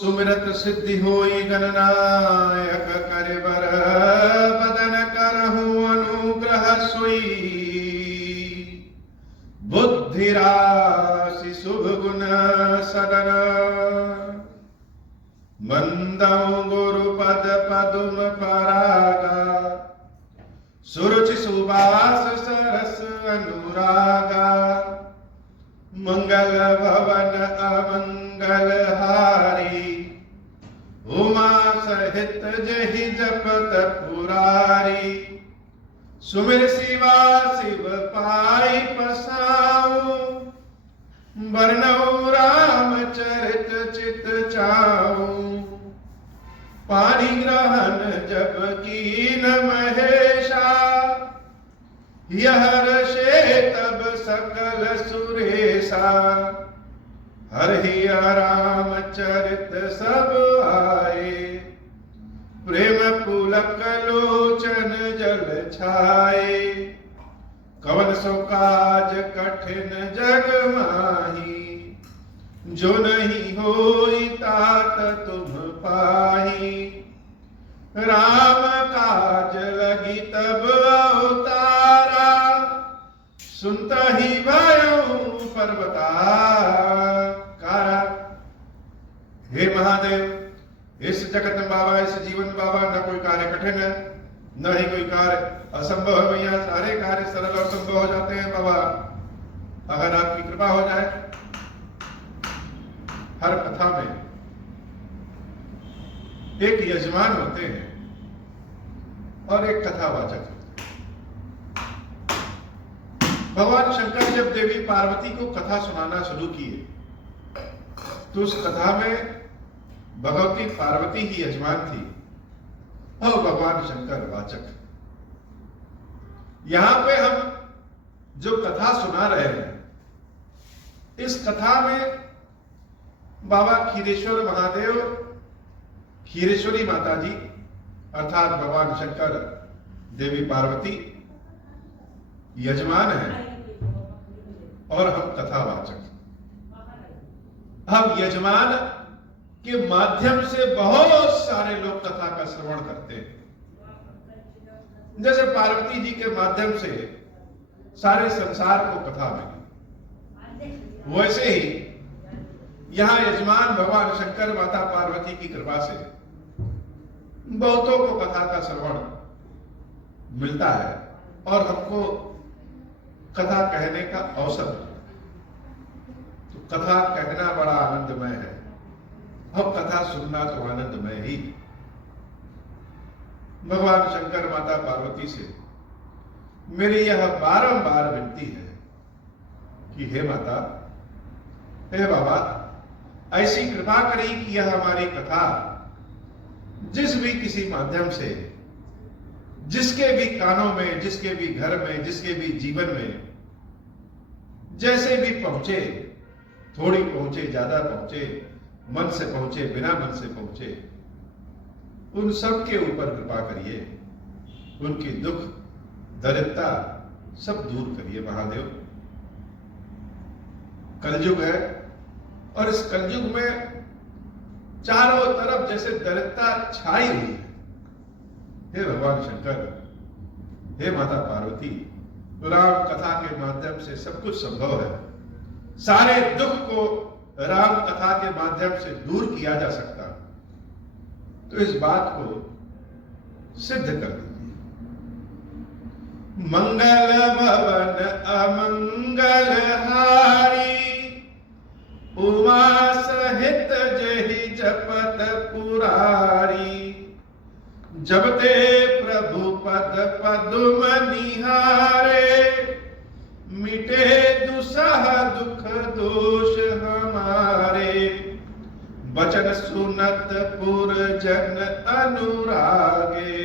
सुमिरत सिद्धि होई गणनायक कर बर बदन करहु अनुग्रह सोई बुद्धि राशि शुभ गुण सदन मंदौ गुरु पद पदुम परागा सुरुचि सुबास सरस अनुरागा मंगल भवन अमंगल हारी उमा सहित जहि जपत पुरारी सुमिर शिवा शिव पाई पसाऊ वर्णौ राम चरित चित चाऊ पानी ग्रहण जब कीन महेशा यह रशे तब सकल सुरेशा हरि राम चरित सब आए प्रेम पुलक लोचन जल छाए कवन सो काज कठिन जग माही जो नहीं होई तात तुम पाही राम काज लगी तब अवतारा सुनता ही भयो पर्वताकारा। हे महादेव, इस जगत में बाबा, इस जीवन में बाबा, न कोई कार्य कठिन है न ही कोई कार्य असंभव है भैया। सारे कार्य सरल और संभव हो जाते हैं बाबा, अगर आपकी कृपा हो जाए। हर कथा में एक यजमान होते हैं और एक कथावाचक। भगवान शंकर जब देवी पार्वती को कथा सुनाना शुरू किए तो उस कथा में भगवती पार्वती ही यजमान थी और भगवान शंकर वाचक। यहां पे हम जो कथा सुना रहे हैं, इस कथा में बाबा खीरेश्वर महादेव, खीरेश्वरी माता जी अर्थात भगवान शंकर, देवी पार्वती यजमान है और हम कथावाचक। हम यजमान के माध्यम से बहुत सारे लोग कथा का श्रवण करते हैं। जैसे पार्वती जी के माध्यम से सारे संसार को कथा मिली, वैसे ही यहां यजमान भगवान शंकर, माता पार्वती की कृपा से बहुतों को कथा का श्रवण मिलता है और हमको कथा कहने का अवसर मिलता है। तो कथा कहना बड़ा आनंदमय है और कथा सुनना तो आनंदमय ही। भगवान शंकर, माता पार्वती से मेरी यह बारंबार विनती है कि हे माता, हे बाबा, ऐसी कृपा करी कि यह हमारी कथा जिस भी किसी माध्यम से, जिसके भी कानों में, जिसके भी घर में, जिसके भी जीवन में जैसे भी पहुंचे, थोड़ी पहुंचे, ज्यादा पहुंचे, मन से पहुंचे, बिना मन से पहुंचे, उन सब के ऊपर कृपा करिए। उनकी दुख दरिद्रता सब दूर करिए महादेव। कलयुग है और इस कलयुग में चारों तरफ जैसे दरिद्रता छाई हुई है। हे भगवान शंकर, हे माता पार्वती, राम कथा के माध्यम से सब कुछ संभव है। सारे दुख को राम कथा के माध्यम से दूर किया जा सकता, तो इस बात को सिद्ध कर दीजिए। मंगल भवन अमंगल हारी उमा सहित जहि जपत पुरारी जबते प्रभु पद पदुम निहारे मिटे दुसह दुख दोष हमारे बचन सुनत पुर जन अनुरागे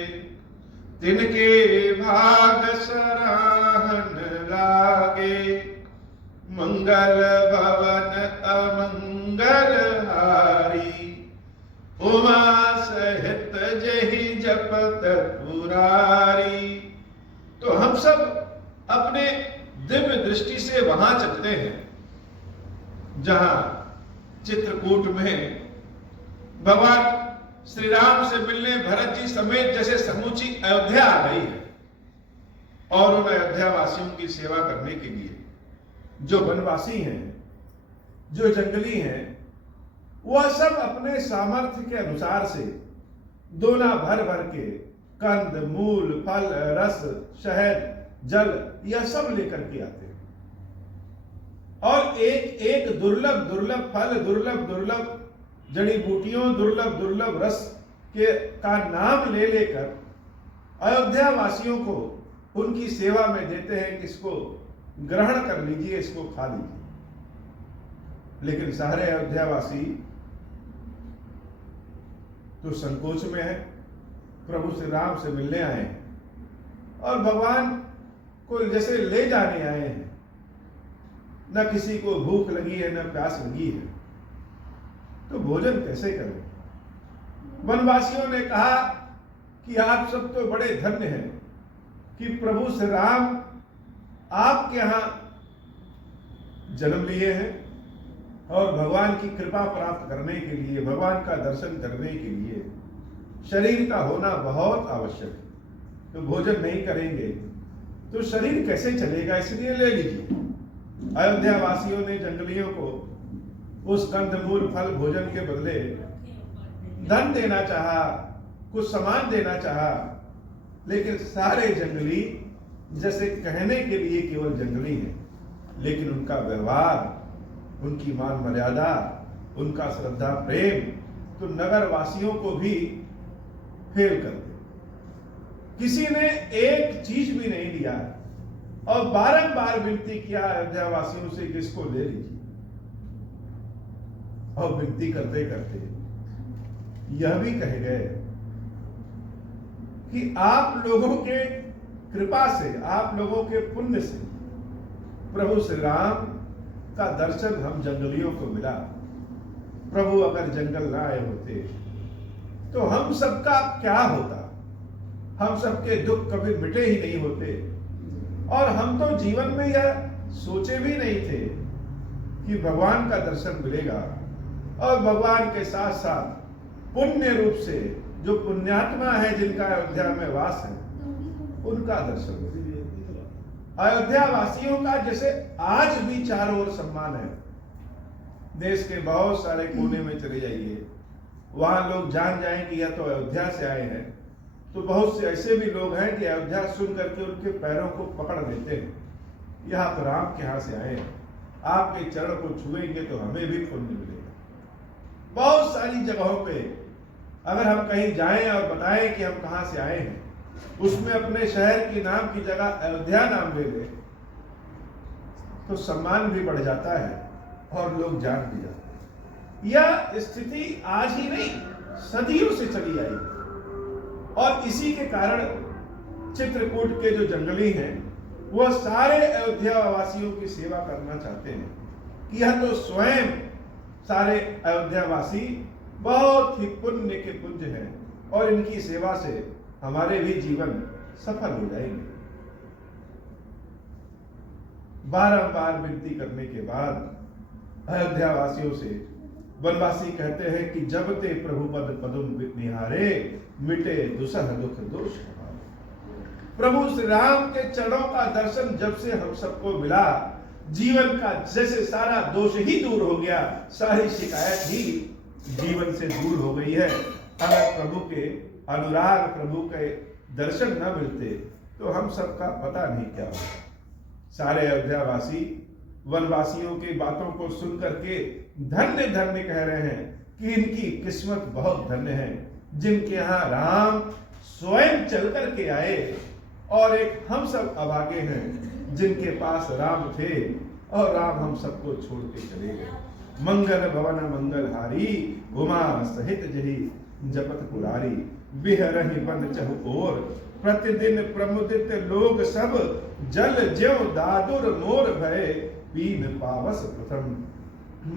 तिनके भाग सराहन लागे मंगल भवन अमंगल हारी उमा सहित जहि जपत पुरारी। तो हम सब अपने दिव्य दृष्टि से वहां चलते हैं जहां चित्रकूट में भगवान श्री राम से मिलने भरत जी समेत जैसे समूची अयोध्या आ गई है, और उन अयोध्या वासियों की सेवा करने के लिए जो वनवासी हैं, जो जंगली हैं, वह सब अपने सामर्थ्य के अनुसार से दोना भर भर के कंद, मूल, फल, रस, शहद, जल, यह सब लेकर के आते हैं, और एक एक दुर्लभ दुर्लभ फल, दुर्लभ दुर्लभ जड़ी बूटियों, दुर्लभ दुर्लभ रस के का नाम ले लेकर अयोध्या वासियों को उनकी सेवा में देते हैं कि इसको ग्रहण कर लीजिए, इसको खा लीजिए। लेकिन सारे अयोध्यावासी तो संकोच में है, प्रभु श्री राम से मिलने आए हैं और भगवान को जैसे ले जाने आए हैं। न किसी को भूख लगी है, न प्यास लगी है, तो भोजन कैसे करें? वनवासियों ने कहा कि आप सब तो बड़े धन्य हैं कि प्रभु श्री राम आपके यहां जन्म लिए हैं और भगवान की कृपा प्राप्त करने के लिए, भगवान का दर्शन करने के लिए शरीर का होना बहुत आवश्यक है। तो भोजन नहीं करेंगे तो शरीर कैसे चलेगा, इसलिए ले लीजिए। अयोध्या वासियों ने जंगलियों को उस कंदमूल फल भोजन के बदले धन देना चाहा, कुछ सामान देना चाहा, लेकिन सारे जंगली जैसे कहने के लिए केवल जंगली हैं, लेकिन उनका व्यवहार, उनकी मान मर्यादा, उनका श्रद्धा प्रेम तो नगर वासियों को भी फेल कर दे। किसी ने एक चीज भी नहीं दिया और बारंबार विनती किया अयोध्या वासियों से कि इसको ले लीजिए, और विनती करते करते यह भी कहे गए कि आप लोगों के कृपा से, आप लोगों के पुण्य से प्रभु श्री राम का दर्शन हम जंगलियों को मिला। प्रभु अगर जंगल ना आए होते तो हम सबका क्या होता? हम सबके दुख कभी मिटे ही नहीं होते, और हम तो जीवन में यह सोचे भी नहीं थे कि भगवान का दर्शन मिलेगा, और भगवान के साथ साथ पुण्य रूप से जो पुण्यात्मा है जिनका अयोध्या में वास है, उनका दर्शन। अयोध्या वासियों का जैसे आज भी चारों ओर सम्मान है। देश के बहुत सारे कोने में चले जाइए, वहां लोग जान जाएं कि यह तो अयोध्या से आए हैं, तो बहुत से ऐसे भी लोग हैं कि अयोध्या सुन करके उनके पैरों को पकड़ लेते हैं, यह तो राम के यहां से आए हैं, आपके चरण को छुएंगे तो हमें भी पुण्य मिलेगा। बहुत सारी जगहों पे अगर हम कहीं जाएं और बताएं कि हम कहां से आए हैं, उसमें अपने शहर की नाम की जगह अयोध्या नाम ले ले तो सम्मान भी बढ़ जाता है और लोग जान भी जाते हैं। यह स्थिति आज ही नहीं, सदियों से चली आई, और इसी के कारण चित्रकूट के जो जंगली हैं वह सारे अयोध्या वासियों की सेवा करना चाहते हैं। यह तो स्वयं सारे अयोध्या वासी बहुत ही पुण्य के पुंज हैं, और इनकी सेवा से हमारे भी जीवन सफल हो जाएंगे। बारंबार विनती करने के बाद अयोध्या वासियों से वनवासी कहते हैं कि जब ते प्रभु पद पदुम निहारे, मिटे दुसह दुख दोष हमारे। प्रभु श्री राम के चरणों का दर्शन जब से हम सबको मिला, जीवन का जैसे सारा दोष ही दूर हो गया, सारी शिकायत ही जीवन से दूर हो गई है। अगर प्रभु के अनुराग, प्रभु के दर्शन न मिलते तो हम सबका पता नहीं क्या होता। सारे अयोध्यावासी वनवासियों की बातों को सुन करके धन्य धन्य कह रहे हैं कि इनकी किस्मत बहुत धन्य है, जिनके यहाँ राम स्वयं चल करके आए, और एक हम सब अभागे हैं जिनके पास राम थे और राम हम सबको छोड़ के चले गए। मंगल भवन मंगलहारी, उमा सहित जही जपत पुरारी, बिहरहि बन चहु ओर, प्रतिदिन प्रमुदित लोग सब, जल ज्यों दादुर मोर भय, पीन पावस प्रथम।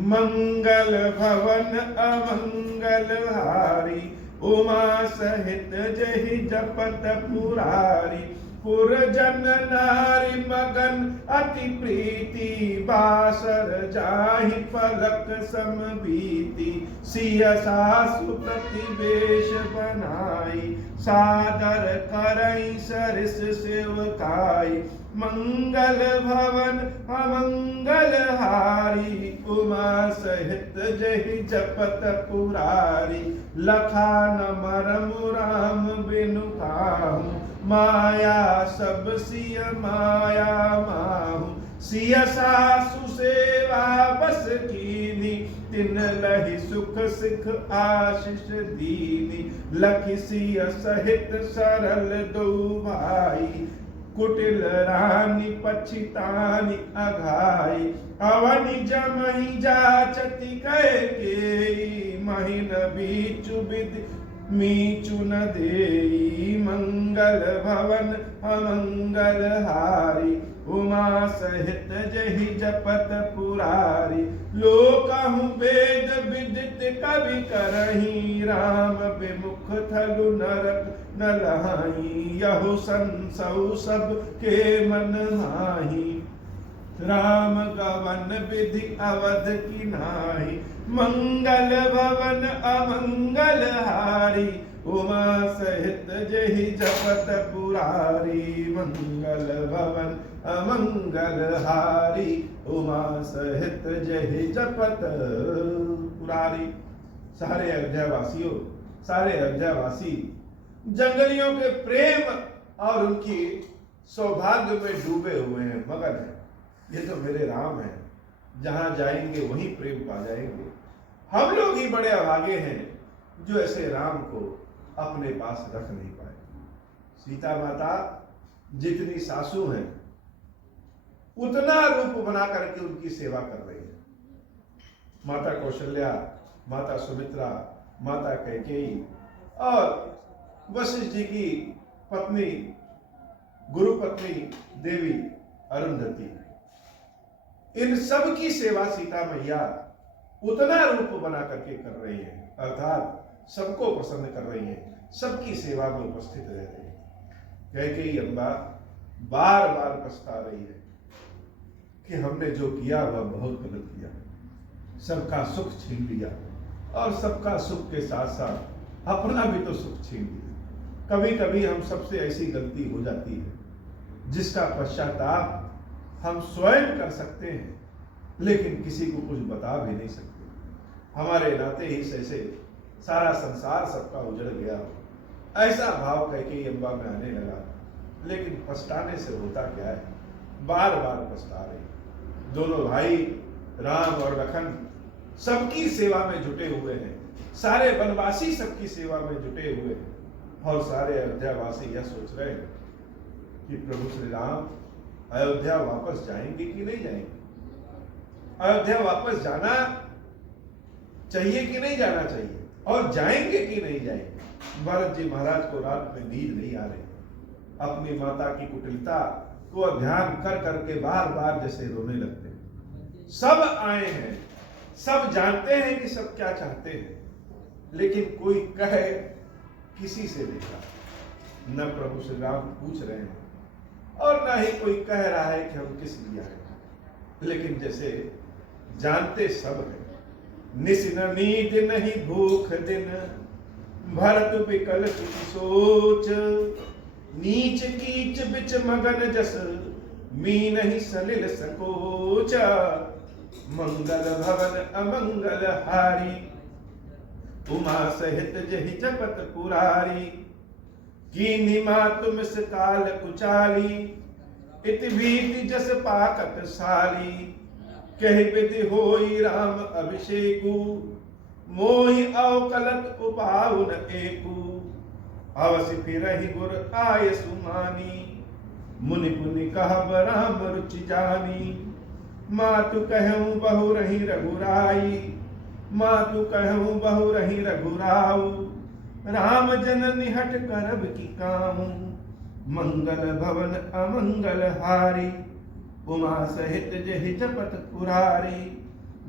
मंगल भवन अमंगल हारी, उमा सहित जहि जपत पुरारी, पुरजन नारी मगन अति प्रीति, बासर जाहि पलक सम बीती। सिय सासु प्रतिवेश बनाई, सादर करई सरिस सेवकाई। मंगल भवन अमंगल हारी, उमा सहित जहि जपत पुरारी। लखान मरम राम बिनु काहू, माया सब सिय माया माहू। सिय सासु सेवा बस कीनी, तिन लहि सुख सिख आशीष दीनी। लखि सिय सहित सरल दो भाई, कुटिल रानी पछितानी अघाई। अवनि जमहि जाचति कैकेयी, महिन बीचु विधि मीचु न देई। मंगल भवन अमंगल हारी, उमा सहित जहि जपत पुरारी। लोकहु वेद विदित कवि करही, राम विमुख थलु नरक न लहाई। यहु संसौ सब के मन माही, राम गवन विधि अवध की नाही। मंगल भवन अमंगल हारी, उमा सहित जहि जपत पुरारी। मंगल भवन अमंगल हारी, उमा सहित जहि जपत पुरारी। सारे अयोध्यावासियों, सारे अयोध्यावासी जंगलियों के प्रेम और उनकी सौभाग्य में डूबे हुए हैं, मगन हैं। ये तो मेरे राम हैं, जहां जाएंगे वहीं प्रेम पा जाएंगे। हम लोग ही बड़े अभागे हैं जो ऐसे राम को अपने पास रख नहीं पाए। सीता माता जितनी सासू हैं उतना रूप बना करके उनकी सेवा कर रही है। माता कौशल्या, माता सुमित्रा, माता कैकेयी और वशिष्ठ जी की पत्नी गुरु पत्नी देवी अरुंधति, इन सब की सेवा सीता मैया उतना रूप बना करके कर रही है, अर्थात सबको प्रसन्न कर रही है, सबकी सेवा में उपस्थित रह रही है। कैकेयी अम्बा बार बार पछता रही है कि हमने जो किया वह बहुत गलत किया, सबका सुख छीन लिया और सबका सुख के साथ साथ अपना भी तो सुख छीन लिया। कभी कभी हम सबसे ऐसी गलती हो जाती है जिसका पश्चाताप हम स्वयं कर सकते हैं, लेकिन किसी को कुछ बता भी नहीं सकते। हमारे नाते ही ऐसे सारा संसार सबका उजड़ गया हो, ऐसा भाव कैकेयी अम्बा में आने लगा। लेकिन पछताने से होता क्या है, बार बार पछता रही। दोनों भाई राम और लखन सबकी सेवा में जुटे हुए हैं, सारे वनवासी सबकी सेवा में जुटे हुए हैं और सारे अयोध्यावासी यह सोच रहे हैं कि प्रभु श्री राम अयोध्या वापस जाएंगे कि नहीं जाएंगे, अयोध्या वापस जाना चाहिए कि नहीं जाना चाहिए, और जाएंगे कि नहीं जाएंगे। भरत जी महाराज को रात में नींद नहीं आ रही, अपनी माता की कुटिलता को ध्यान कर करके बार बार जैसे रोने लगते हैं। सब आए हैं, सब जानते हैं कि सब क्या चाहते हैं, लेकिन कोई कहे किसी से नहीं कहा। न प्रभु श्री राम पूछ रहे हैं और न ही कोई कह रहा है कि हम किस लिए आए, लेकिन जैसे जानते सब हैं। निस न नींद नहीं भूख दिन, भरत विकल की सोच। नीच कीच बिच मगन जस, मी नहीं सलिल सकोच। मंगल भवन अमंगल हारी, उमा सहित जहि जपत पुरारी। कीनी मातु मिस काल कुचाली, इति भीति जस पाकत साली। कहि विधि होई राम अभिषेकु, मोहि अवकलत उपाउ न एकु। अवसि फिरहि गुर आय सुमानी, मुनि पुनि कहब राम रुचि जानी। मातु कहूँ बहु रही रघुराई, मातु कहूँ बहु रही रघुराऊ। राम जननी हट करब की काहू, मंगल भवन अमंगल हारी। उमा सहित जहि जपत पुरारी,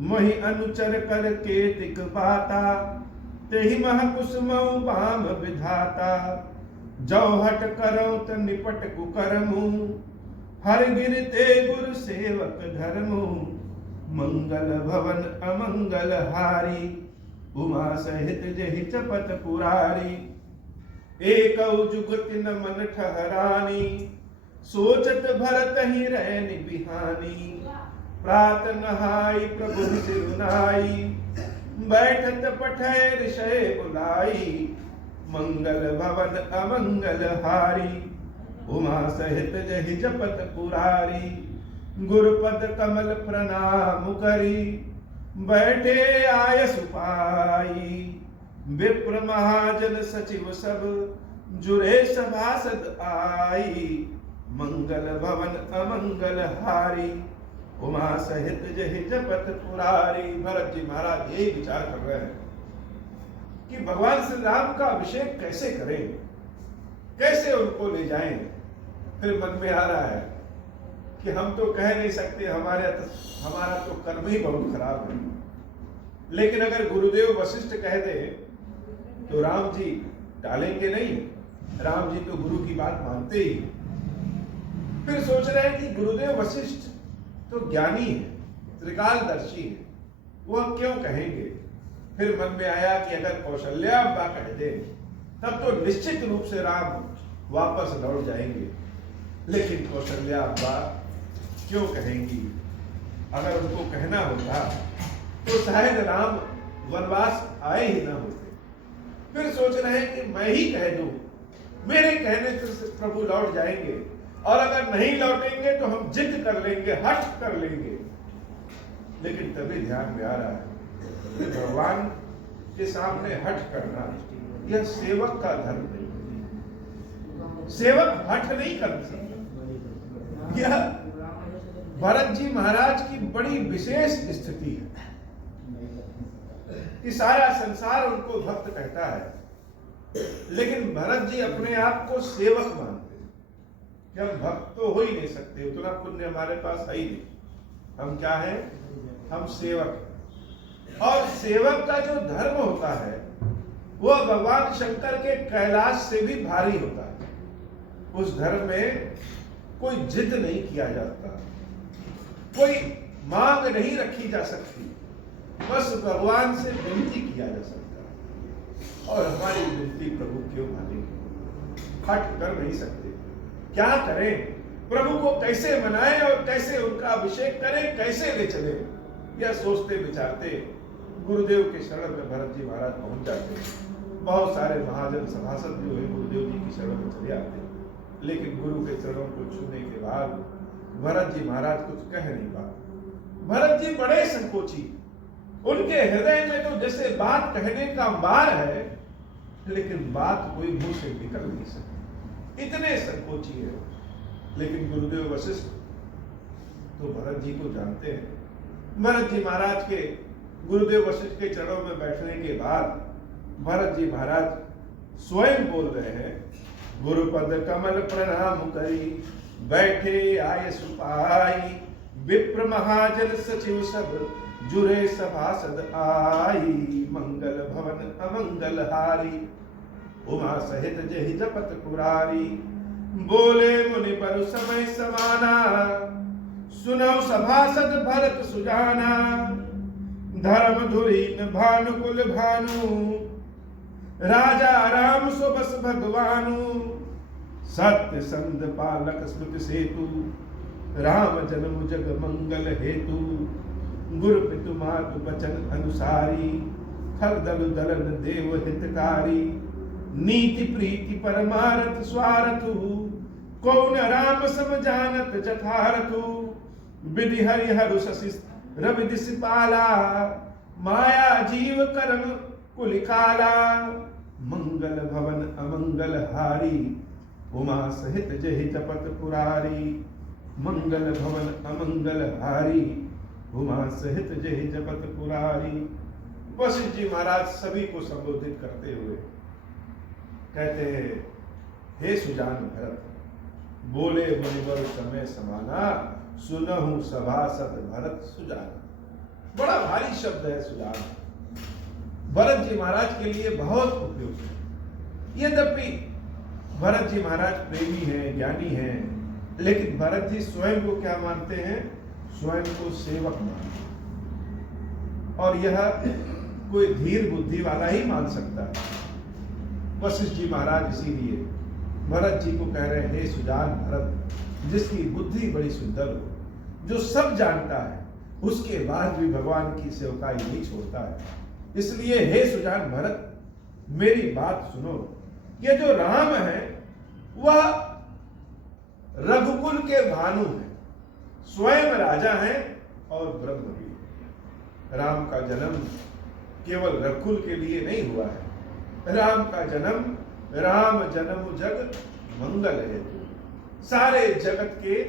महि अनुचर कर केतिक बाता। तेहि मह कुसुमऊ बाम विधाता, जो हट करो त निपट कुकर्मु, हर गिरते गुरु सेवक धर्मु, मंगल भवन अमंगल हारी, उमा सहित जहि चपत पुरारी, एक जुगत न मन ठहरानी, सोचत भरत ही रहनि बिहानी, प्रात नहाई प्रभु सिरुनाई, बैठत पठै ऋषय बुलाई, मंगल भवन अमंगल हारी, उमा सहित जहि जपत पुरारी, गुरुपद कमल प्रणाम करी, बैठे आय सुपाई, विप्र महाजन सचिव सब जुरे सभासद आई, मंगल भवन अमंगल हारी, उमा सहित जहि जपत पुरारी। भरत जी महाराज यही विचार कर रहे हैं कि भगवान श्री राम का अभिषेक कैसे करें, कैसे उनको ले जाएं। फिर मन में आ रहा है कि हम तो कह नहीं सकते, हमारा तो कर्म ही बहुत खराब है, लेकिन अगर गुरुदेव वशिष्ठ कह दे तो राम जी टालेंगे नहीं, राम जी तो गुरु की बात मानते ही। फिर सोच रहे हैं कि गुरुदेव वशिष्ठ तो ज्ञानी है, त्रिकालदर्शी है, वो हम क्यों कहेंगे। फिर मन में आया कि अगर कौशल्या अब्बा कह दे तब तो निश्चित रूप से राम वापस लौट जाएंगे, लेकिन कौशल्या अब्बा क्यों कहेंगी। अगर उनको कहना होता तो शायद राम वनवास आए ही ना होते। फिर सोच रहे हैं कि मैं ही कह दूं, मेरे कहने से प्रभु लौट जाएंगे, और अगर नहीं लौटेंगे तो हम जिद कर लेंगे, हट कर लेंगे। लेकिन तभी ध्यान में आ रहा है कि भगवान के सामने हट करना यह सेवक का धर्म नहीं। सेवक हट नहीं कर सकता। यह भरत जी महाराज की बड़ी विशेष स्थिति है कि सारा संसार उनको भक्त कहता है, लेकिन भरत जी अपने आप को सेवक मानते हैं कि हम भक्त तो हो ही नहीं सकते, उतना पुण्य हमारे पास है ही नहीं। हम क्या है? हम सेवक हैं। और सेवक का जो धर्म होता है वह भगवान शंकर के कैलाश से भी भारी होता है। उस धर्म में कोई जिद नहीं किया जाता, कोई मांग नहीं रखी जा सकती, बस भगवान से विनती किया जा सकता है। और हमारी विनती प्रभु क्यों मानेंगे? हट कर नहीं सकते। क्या करें? प्रभु को कैसे मनाएं और कैसे उनका अभिषेक करें, कैसे ले चले, यह सोचते विचारते गुरुदेव के शरण में भरत जी महाराज पहुंच जाते। बहुत सारे महाजन सभासद जो है गुरुदेव जी की शरण में चले आते, लेकिन गुरु के चरणों को छूने के बाद भरत जी महाराज कुछ कह नहीं पाते। भरत जी बड़े संकोची, उनके हृदय में तो जैसे बात कहने का मार है, लेकिन बात कोई मुंह से निकल नहीं सकती, इतने संकोची है। लेकिन गुरुदेव वशिष्ठ तो भरत जी को जानते हैं। भरत जी महाराज के गुरुदेव वशिष्ठ के चरणों में बैठने के बाद भरत जी महाराज स्वयं बोल रहे हैं, गुरुपद कमल प्रणाम करी, बैठे आय सुपाई, विप्र महाजन सचिव सब जुरे सभासद आई, मंगल भवन अमंगल हारी, उमा सहित जहि जपत पुरारी, बोले मुनि पर समय समाना, सुनौ सभासद भरत सुजाना, धर्म धुरीन भानुकुल भानु, राजा राम सो बस भगवानु, सत्य संध पालक स्मृति सेतु, राम जन्म जग मंगल हेतु, गुरु पितु मातु बचन अनुसारी, खल दल दलन देव हितकारी, नीति प्रीति परमारथ स्वारथु, कौन राम सम जानत जथारथु, विधि हरिहरु शशि रवि दिशपाला, माया जीव कर्म कुलिकाला, मंगल भवन अमंगल हारी, उमा सहित जहि जपत पुरारी, मंगल भवन अमंगल हारी, उमा सहित जहि जपत पुरारी। वशिष्ठ जी महाराज सभी को संबोधित करते हुए कहते हैं, हे सुजान भरत, बोले मुनिवर समय समाना, सुनहु सभासद भरत सुजान। बड़ा भारी शब्द है सुजान, भरत जी महाराज के लिए बहुत उपयोगी है। यद्यपि भरत जी महाराज प्रेमी हैं, ज्ञानी हैं, लेकिन भरत जी स्वयं को क्या मानते हैं? स्वयं को सेवक मानते हैं, और यह कोई धीर बुद्धि वाला ही मान सकता है। वशिष्ठ जी महाराज इसीलिए भरत जी को कह रहे हैं, हे सुजान भरत, जिसकी बुद्धि बड़ी सुंदर हो, जो सब जानता है, उसके बाद भी भगवान की सेवकाई नहीं छोड़ता है। इसलिए हे सुजान भरत, मेरी बात सुनो। ये जो राम है वह रघुकुल के भानु है, स्वयं राजा हैं और ब्रह्म भी। राम का जन्म केवल रघुकुल के लिए नहीं हुआ है। राम का जन्म राम जन्म जग मंगल हेतु, सारे जगत के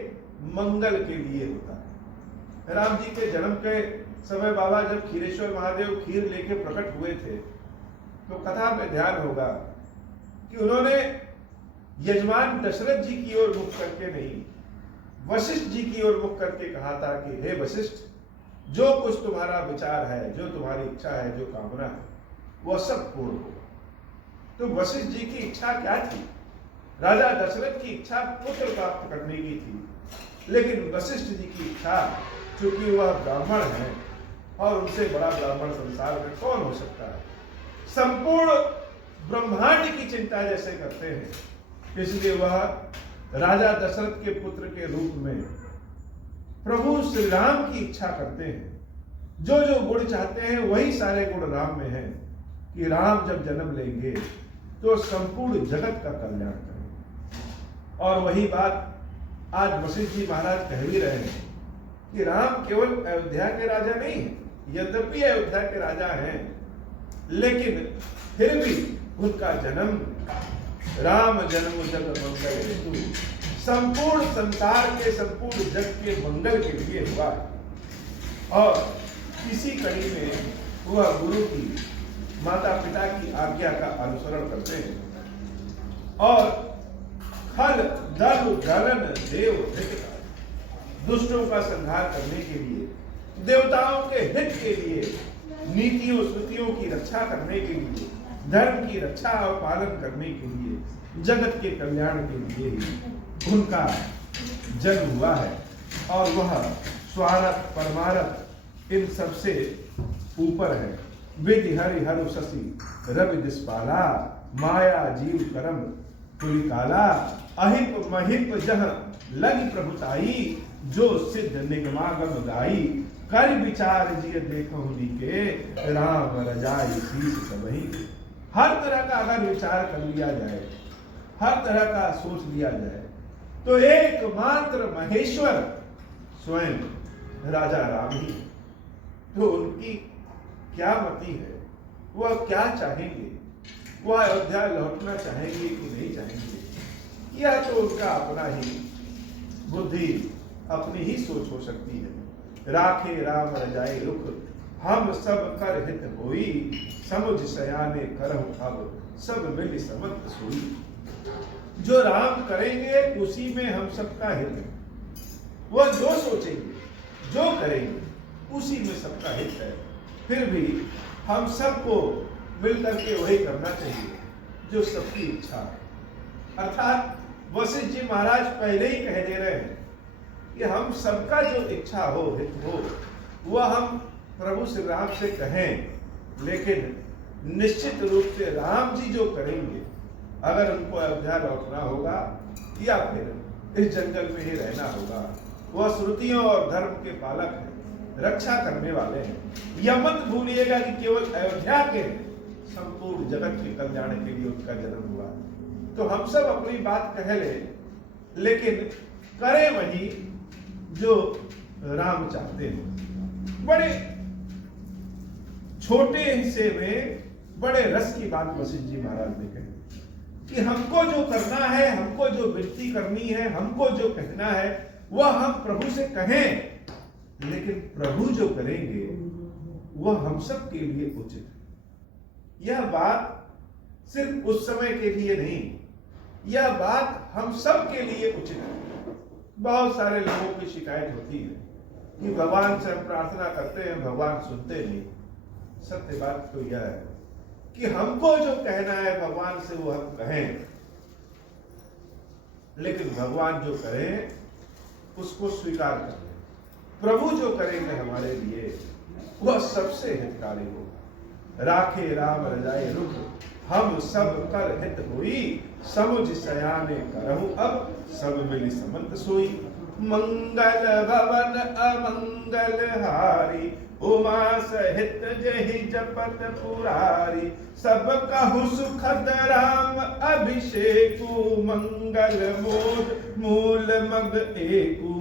मंगल के लिए होता है। राम जी के जन्म के समय बाबा जब खीरेश्वर महादेव खीर लेके प्रकट हुए थे, तो कथा में ध्यान होगा कि उन्होंने यजमान दशरथ जी की ओर मुख करके नहीं, वशिष्ठ जी की ओर मुख करके कहा था कि हे वशिष्ठ, जो कुछ तुम्हारा विचार है, जो तुम्हारी इच्छा है, जो कामना है, वह सब पूर्ण हो। तो वशिष्ठ जी की इच्छा क्या थी? राजा दशरथ की इच्छा पुत्र प्राप्त करने की थी, लेकिन वशिष्ठ जी की इच्छा, चूंकि वह ब्राह्मण है और उनसे बड़ा ब्राह्मण संसार में कौन हो सकता है, संपूर्ण ब्रह्मांड की चिंता जैसे करते हैं, इसलिए वह राजा दशरथ के पुत्र के रूप में प्रभु श्री राम की इच्छा करते हैं। जो जो गुण चाहते हैं वही सारे गुण राम में हैं, कि राम जब जन्म लेंगे तो संपूर्ण जगत का कल्याण करें। और वही बात आज वशिष्ठ जी महाराज कह भी रहे हैं कि राम केवल अयोध्या के राजा नहीं है, यद्यपि अयोध्या के राजा हैं, लेकिन फिर भी उनका जन्म राम जन्म जग मंगल हेतु, संपूर्ण संसार के, संपूर्ण जग के मंगल के लिए हुआ है। और इसी कड़ी में वह गुरु की, माता पिता की आज्ञा का अनुसरण करते हैं और खल दल गलन देव हित, दुष्टों का संहार करने के लिए, देवताओं के हित के लिए, नीतियों श्रुतियों की रक्षा करने के लिए, धर्म की रक्षा और पालन करने के लिए, जगत के कल्याण के लिए ही उनका जन्म हुआ है। और वह स्वार्थ परमार्थ इन सबसे ऊपर है। विधि हरि हरु शशि रवि दिशपाला, माया जीव करम कुल काला, अहिप महिप जह लग प्रभुताई, जो सिद्ध निगमागम गाई, कर विचार जिय देखो के राम रजाई शीश सबही। हर तरह का अगर विचार कर लिया जाए, हर तरह का सोच लिया जाए, तो एकमात्र महेश्वर स्वयं राजा राम ही। तो उनकी क्या मति है, वह क्या चाहेंगे, वह अयोध्या लौटना चाहेंगे कि नहीं चाहेंगे, यह तो उनका अपना ही बुद्धि, अपनी ही सोच हो सकती है। राखे राम रजाई रुख, हम सब कर हित होई, समुझ सयाने करहु अब सब मिल समत सोई। जो राम करेंगे उसी में हम सबका हित है। वह जो सोचेंगे, जो करेंगे, उसी में सबका हित है। फिर भी हम सबको मिलकर के वही करना चाहिए जो सबकी इच्छा है। अर्थात वशिष्ठ जी महाराज पहले ही कह दे रहे हैं कि हम सबका जो इच्छा हो, हित हो, वह हम प्रभु श्री राम से कहें, लेकिन निश्चित रूप से राम जी जो करेंगे, अगर उनको अयोध्या लौटना होगा या फिर इस जंगल में ही रहना होगा, वह श्रुतियों और धर्म के पालक हैं, रक्षा करने वाले हैं। यह मत भूलिएगा कि केवल अयोध्या के संपूर्ण जगत के कल्याण के लिए उनका जन्म हुआ। तो हम सब अपनी बात कह ले, लेकिन करें वही जो राम चाहते हैं। बड़े छोटे हिस्से में बड़े रस की बात वशिष्ठ जी महाराज ने कही कि हमको जो करना है, हमको जो विनती करनी है, हमको जो कहना है, वह हम प्रभु से कहें, लेकिन प्रभु जो करेंगे वह हम सब के लिए उचित है। यह बात सिर्फ उस समय के लिए नहीं, यह बात हम सब के लिए उचित है। बहुत सारे लोगों की शिकायत होती है कि भगवान से हम प्रार्थना करते हैं, भगवान सुनते नहीं। सत्य बात तो यह है कि हमको जो कहना है भगवान से वो हम कहें, लेकिन भगवान जो करें उसको स्वीकार कर लें। प्रभु जो करेंगे हमारे लिए वह सबसे हितकारी होगा। राखे राम रजाए रुख, हम सब कर हित हुई, समुझ सयाने करहु अब, सब मिली समंत सोई। मंगल भवन अमंगल हारी, उमा सहित जहि जपत पुरारी। सब कहु सुखद राम अभिषेकु, मंगल मोद मूल मग एकु।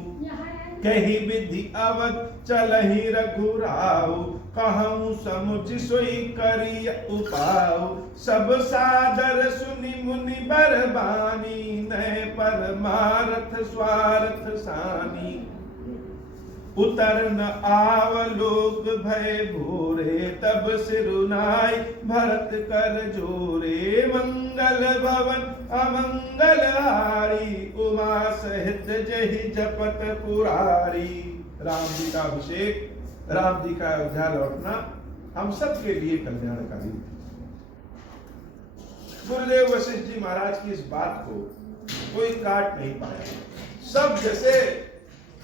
कही विधि अवध चलहि रघुराऊ, कहूँ समुझ सोई करिय उपाऊ। सब सादर सुनि मुनि बरबानी, नय परमारथ स्वार्थ सानी। उतर न आव लोक भय भोरे, तब सिरुनाई भरत कर जोरे। मंगल भवन अमंगल हारी, उमा सहित जहि जपत पुरारी। राम जी का अभिषेक, राम जी का अयोध्या लौटना हम सब के लिए कल्याणकारी। गुरुदेव वशिष्ठ जी महाराज की इस बात को कोई काट नहीं पाया। सब जैसे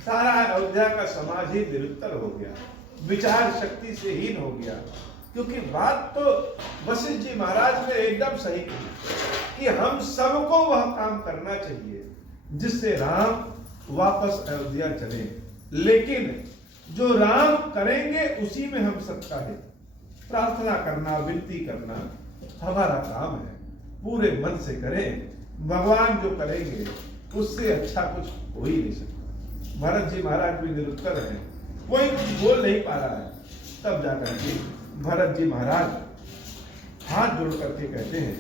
सारा अयोध्या का समाज ही निरुत्तर हो गया, विचार शक्ति से हीन हो गया। क्योंकि बात तो वशिष्ठ जी महाराज ने एकदम सही कही कि हम सबको वह काम करना चाहिए जिससे राम वापस अयोध्या चले। लेकिन जो राम करेंगे उसी में हम सबका है। प्रार्थना करना, विनती करना हमारा काम है। पूरे मन से करें, भगवान जो करेंगे उससे अच्छा कुछ हो ही नहीं सकता। भरत जी महाराज भी निरुत्तर हैं, कोई कुछ बोल नहीं पा रहा है। तब जाकर के भरत जी महाराज हाथ जोड़ करके कहते हैं,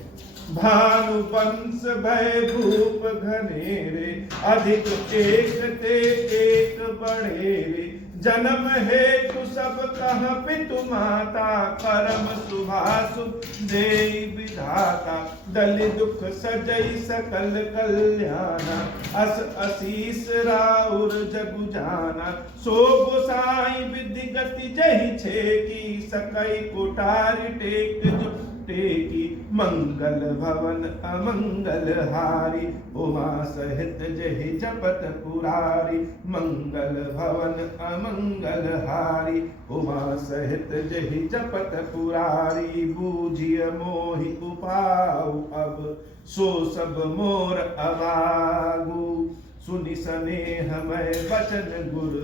भानु वंश भय भूप घनेरे, अधिक एक ते एक बढ़ेरे। जन्म हेतु सब कह पितु माता, करम शुभाशु देई विधाता। दलि दुख सजई सकल कल्याणा, अस असीस राउर जगु जाना। सो गोसाई विधि गति जहि छेकी, सकई कोठारी टेक जो टेकी। मंगल भवन अमंगल हारी, उमा सहित जहि जपत पुरारी। मंगल भवन अमंगल हारी, उमा सहित जहि जपत पुरारी। बूझिय मोहि उपाऊ अब, सो सब मोर अभागु। सुनि स्नेह मय वचन गुर,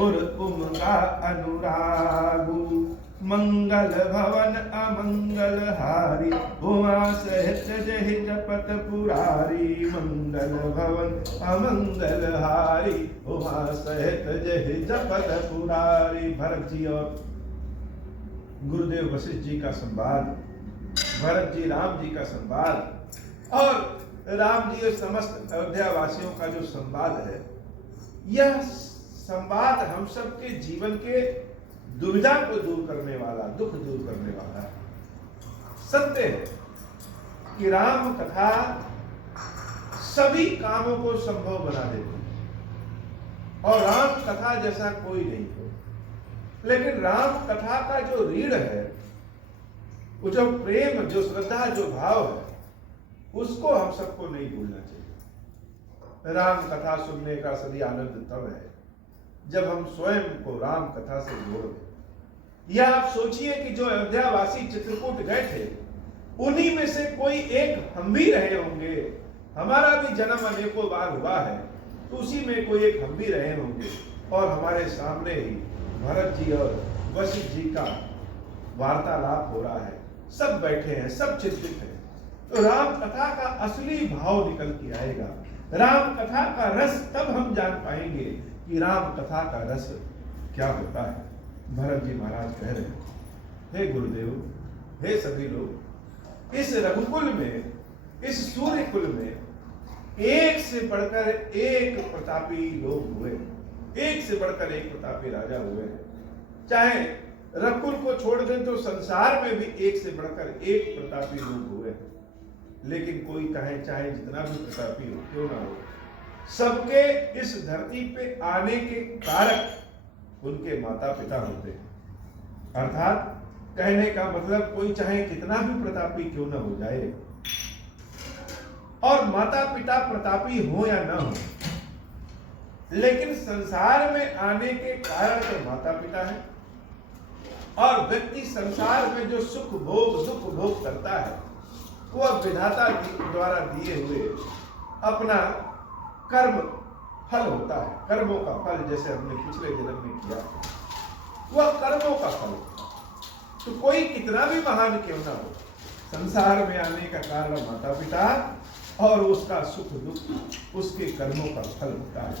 उर उमगा अनुरागु। मंगल भवन अमंगल हारी, उमा सहित जहि जपत पुरारी। मंगल भवन अमंगल हारी, उमा सहित जहि जपत पुरारी। भरत जी और गुरुदेव वशिष्ठ जी का संवाद, भरत जी राम जी का संवाद और राम जी और समस्त अयोध्या वासियों का जो संवाद है, यह संवाद हम सबके जीवन के दुविधा को दूर करने वाला, दुख दूर करने वाला है। सत्य है कि राम कथा सभी कामों को संभव बना देती है और राम कथा जैसा कोई नहीं हो। लेकिन राम कथा का जो रीढ़ है, वो जो प्रेम, जो श्रद्धा, जो भाव है, उसको हम सबको नहीं भूलना चाहिए। राम कथा सुनने का सभी आनंद तब है जब हम स्वयं को राम कथा से जोड़ दें। या आप सोचिए कि जो अयोध्या वासी चित्रकूट गए थे, उन्हीं में से कोई एक हम भी रहे होंगे। हमारा भी जन्म अनेकों बार हुआ है, तो उसी में कोई एक हम भी रहे होंगे और हमारे सामने ही भरत जी और वशिष्ठ जी का वार्तालाप हो रहा है। सब बैठे हैं, सब चिंतित हैं। तो राम कथा का असली भाव निकल के आएगा। राम कथा का रस तब हम जान पाएंगे कि राम कथा का रस क्या होता है। भरत जी महाराज कह रहे हैं, हे गुरुदेव, हे सभी लोग, इस रघुकुल में, इस सूर्य कुल में एक से बढ़कर एक प्रतापी लोग हुए, एक से बढ़कर एक प्रतापी राजा हुए हैं। चाहे रघुकुल को छोड़ दें तो संसार में भी एक से बढ़कर एक प्रतापी लोग हुए हैं। लेकिन कोई कहे चाहे जितना भी प्रतापी हो, क्यों ना हो, सबके इस धरती पे आने के कारक उनके माता पिता होते हैं। अर्थात कहने का मतलब, कोई चाहे कितना भी प्रतापी क्यों ना हो जाए, और माता पिता प्रतापी हो या न हो, लेकिन संसार में आने के कारण तो माता पिता है। और व्यक्ति संसार में जो सुख भोग दुख भोग करता है वह विधाता द्वारा दिए हुए अपना कर्म फल होता है। कर्मों का फल जैसे हमने पिछले जन्म में किया वह कर्मों का फल होता है। तो कोई कितना भी महान क्यों ना हो, संसार में आने का कारण माता पिता और उसका सुख दुख उसके कर्मों का फल होता है।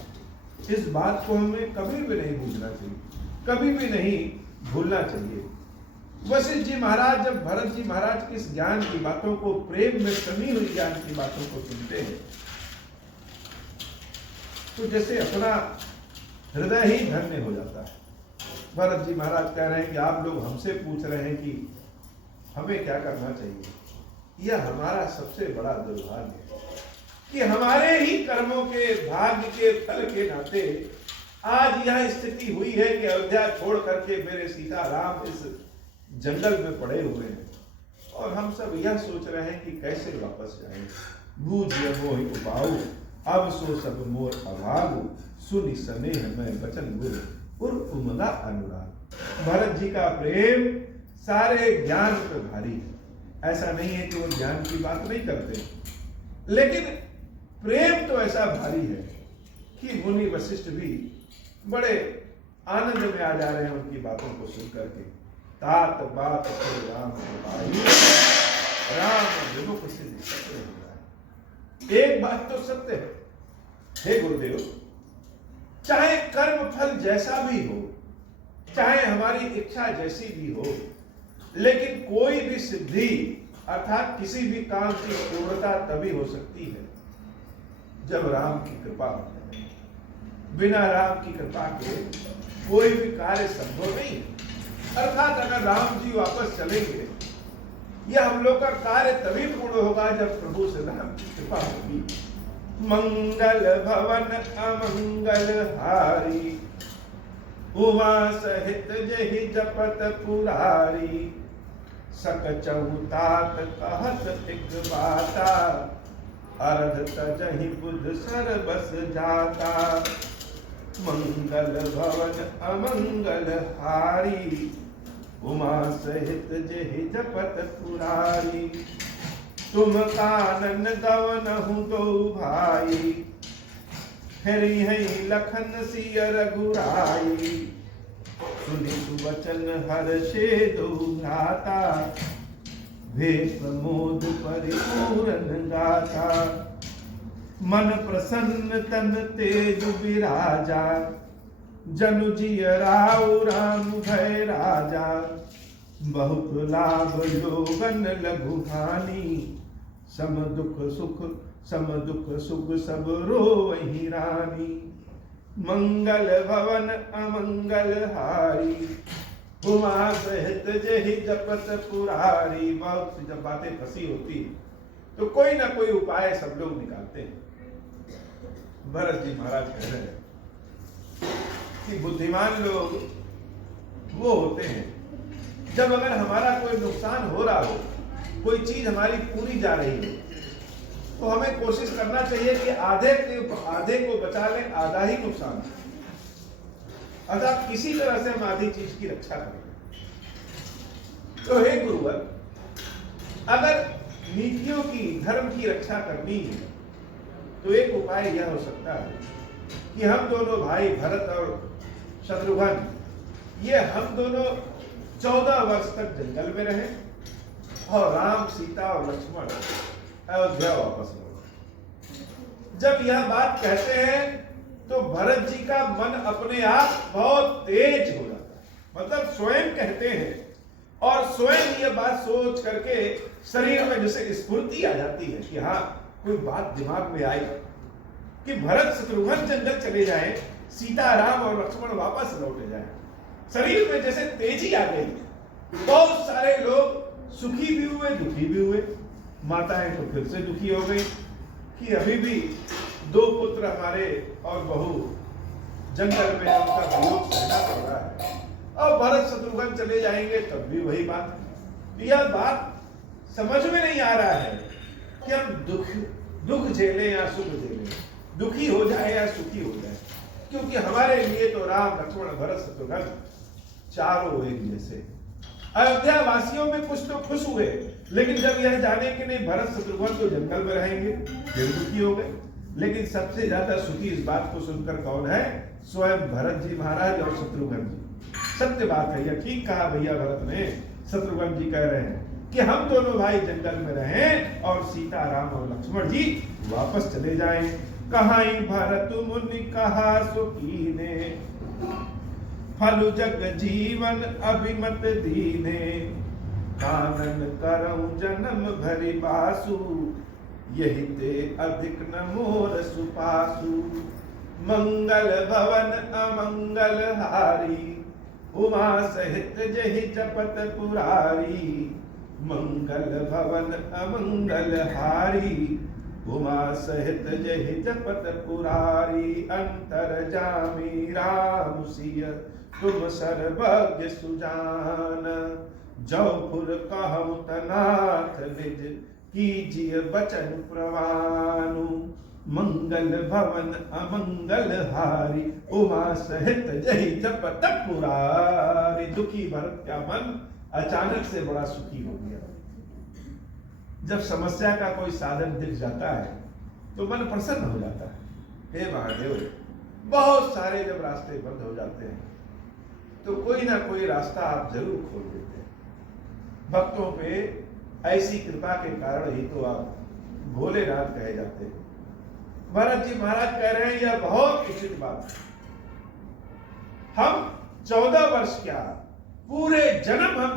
इस बात को हमें कभी भी नहीं भूलना चाहिए, कभी भी नहीं भूलना चाहिए। वशिष्ठ जी महाराज जब भरत जी महाराज की इस ज्ञान की बातों को, प्रेम में समी हुई ज्ञान की बातों को सुनते हैं तो जैसे अपना हृदय ही धन्य हो जाता है। भरत जी महाराज कह रहे हैं कि आप लोग हमसे पूछ रहे हैं कि हमें क्या करना चाहिए। यह हमारा सबसे बड़ा दुर्भाग्य है कि हमारे ही कर्मों के भाग्य के फल के नाते आज यह स्थिति हुई है कि अयोध्या छोड़ करके मेरे सीता राम इस जंगल में पड़े हुए हैं और हम सब यह सोच रहे हैं कि कैसे वापस जाएं। बूझिए मोहि उपाऊ अब सो सब मोर अभागु, सुनि स्नेह में बचन गुरु उर उमदा अनुराग। भरत जी का प्रेम सारे ज्ञान पे भारी है। ऐसा नहीं है कि वो ज्ञान की बात नहीं करते, लेकिन प्रेम तो ऐसा भारी है कि मुनि वशिष्ठ भी बड़े आनंद में आ जा रहे हैं उनकी बातों को सुन करके। तात बात से राम राम विमुख सिद्धि सत्य हो रहा है। एक बात तो सत्य है, हे गुरुदेव, चाहे कर्म फल जैसा भी हो, चाहे हमारी इच्छा जैसी भी हो, लेकिन कोई भी सिद्धि अर्थात किसी भी काम की पूर्णता तभी हो सकती है जब राम की कृपा हो। बिना राम की कृपा के कोई भी कार्य संभव नहीं है। अर्थात अगर राम जी वापस चलेंगे, यह हम लोग का कार्य तभी पूर्ण होगा जब प्रभु से राम की कृपा होगी। मंगल भवन अमंगल हारी, उमा सहित जहि जपत पुरारी, सक चहुतात कहत एक बाता, अर्ध तजहि बुध सर बस जाता। मंगल भवन अमंगल हारी, उमा सहित जेहि जपत पुरारी। तुम कानन गवनहु दो भाई, हेरि हई लखन सिय रघुराई। सुनि सुवचन हर्षे दो भ्राता, वे प्रमोद परिपूरन गाथा। मन प्रसन्न तन तेज विराजा, जनु जिय राउ राम भय राजा। बहुत लाभ लोगन लघु हानि, सम दुख सुख सब रोवहि रानी। मंगल भवन अमंगल हारी, उमा सहित जेहि जपत पुरारी। बहुत सी जब बातें फंसी होती तो कोई ना कोई उपाय सब लोग निकालते हैं। भरत जी महाराज कह रहे हैं कि बुद्धिमान लोग वो होते हैं जब अगर हमारा कोई नुकसान हो रहा हो, कोई चीज हमारी पूरी जा रही हो, तो हमें कोशिश करना चाहिए कि आधे को बचा लें, आधा ही नुकसान। अर्थात किसी तरह से हम आधी चीज की रक्षा करें। तो हे गुरुवर, अगर नीतियों की, धर्म की रक्षा करनी है तो एक उपाय यह हो सकता है कि हम दोनों भाई भरत और शत्रुघ्न, ये हम दोनों 14 वर्ष तक जंगल में रहे और राम सीता और लक्ष्मण अयोध्या वापस लौटे। जब यह बात कहते हैं तो भरत जी का मन अपने आप बहुत तेज हो जाता है। मतलब स्वयं कहते हैं और स्वयं यह बात सोच करके शरीर में जैसे स्फूर्ति आ जाती है कि हाँ, कोई बात दिमाग में आई कि भरत शत्रुघ्न जंगल चले जाएं, सीता राम और लक्ष्मण वापस लौटे जाएं। शरीर में जैसे तेजी आ गई। बहुत सारे लोग सुखी भी हुए, दुखी भी हुए। माताएं तो फिर से दुखी हो गई कि अभी भी 2 पुत्र हमारे और बहू जंगल में उनका वियोग सहना पड़ रहा है, और भरत शत्रुघ्न चले जाएंगे तब भी वही बात। यह बात समझ में नहीं आ रहा है कि हम दुख झेले या सुख झेले, दुखी हो जाए या सुखी हो जाए, क्योंकि हमारे लिए तो राम लक्ष्मण भरत शत्रुघ्न चारों एक जैसे। अयोध्या वासियों में कुछ तो खुश हुए, लेकिन जब यह जाने कि नहीं भरत शत्रुघ्न तो जंगल में रहेंगे, फिर दुखी हो गए। लेकिन सबसे ज्यादा सुखी इस बात को सुनकर कौन है? स्वयं भरत जी महाराज और शत्रुघ्न जी। सत्य बात है, यह ठीक कहा भैया भरत ने। शत्रुघ्न जी कह रहे हैं कि हम दोनों भाई जंगल में रहें और सीता राम और लक्ष्मण जी वापस चले जाएं। कहाई भरत मुनि कहा सो कीने, फल जग जीवन अभिमत दीने, कानन करऊं जन्म भरि बासु, यही ते अधिक न मोर सुपासु। मंगल भवन अमंगल हारी, उमा सहित जहि जपत पुरारी। मंगल भवन अमंगल हारी, उमा सहित जहि जपत पुरारी। अंतर जामी राम सिय तुम सर्वज्ञ सुजान, जौपुर कहूं तनाथ निज, कीजिए बचन प्रवानु। मंगल भवन अमंगल हारी, उमा सहित जहि जपत पुरारी। दुखी भरत का मन अचानक से बड़ा सुखी हो गया। जब समस्या का कोई साधन दिख जाता है तो मन प्रसन्न हो जाता है। हे महादेव, बहुत सारे जब रास्ते बंद हो जाते हैं तो कोई ना कोई रास्ता आप जरूर खोल देते हैं। भक्तों पे ऐसी कृपा के कारण ही तो आप भोलेनाथ कहे जाते हैं। भरत जी महाराज कह रहे हैं यह बहुत उचित बात है। हम 14 वर्ष क्या, पूरे जन्म हम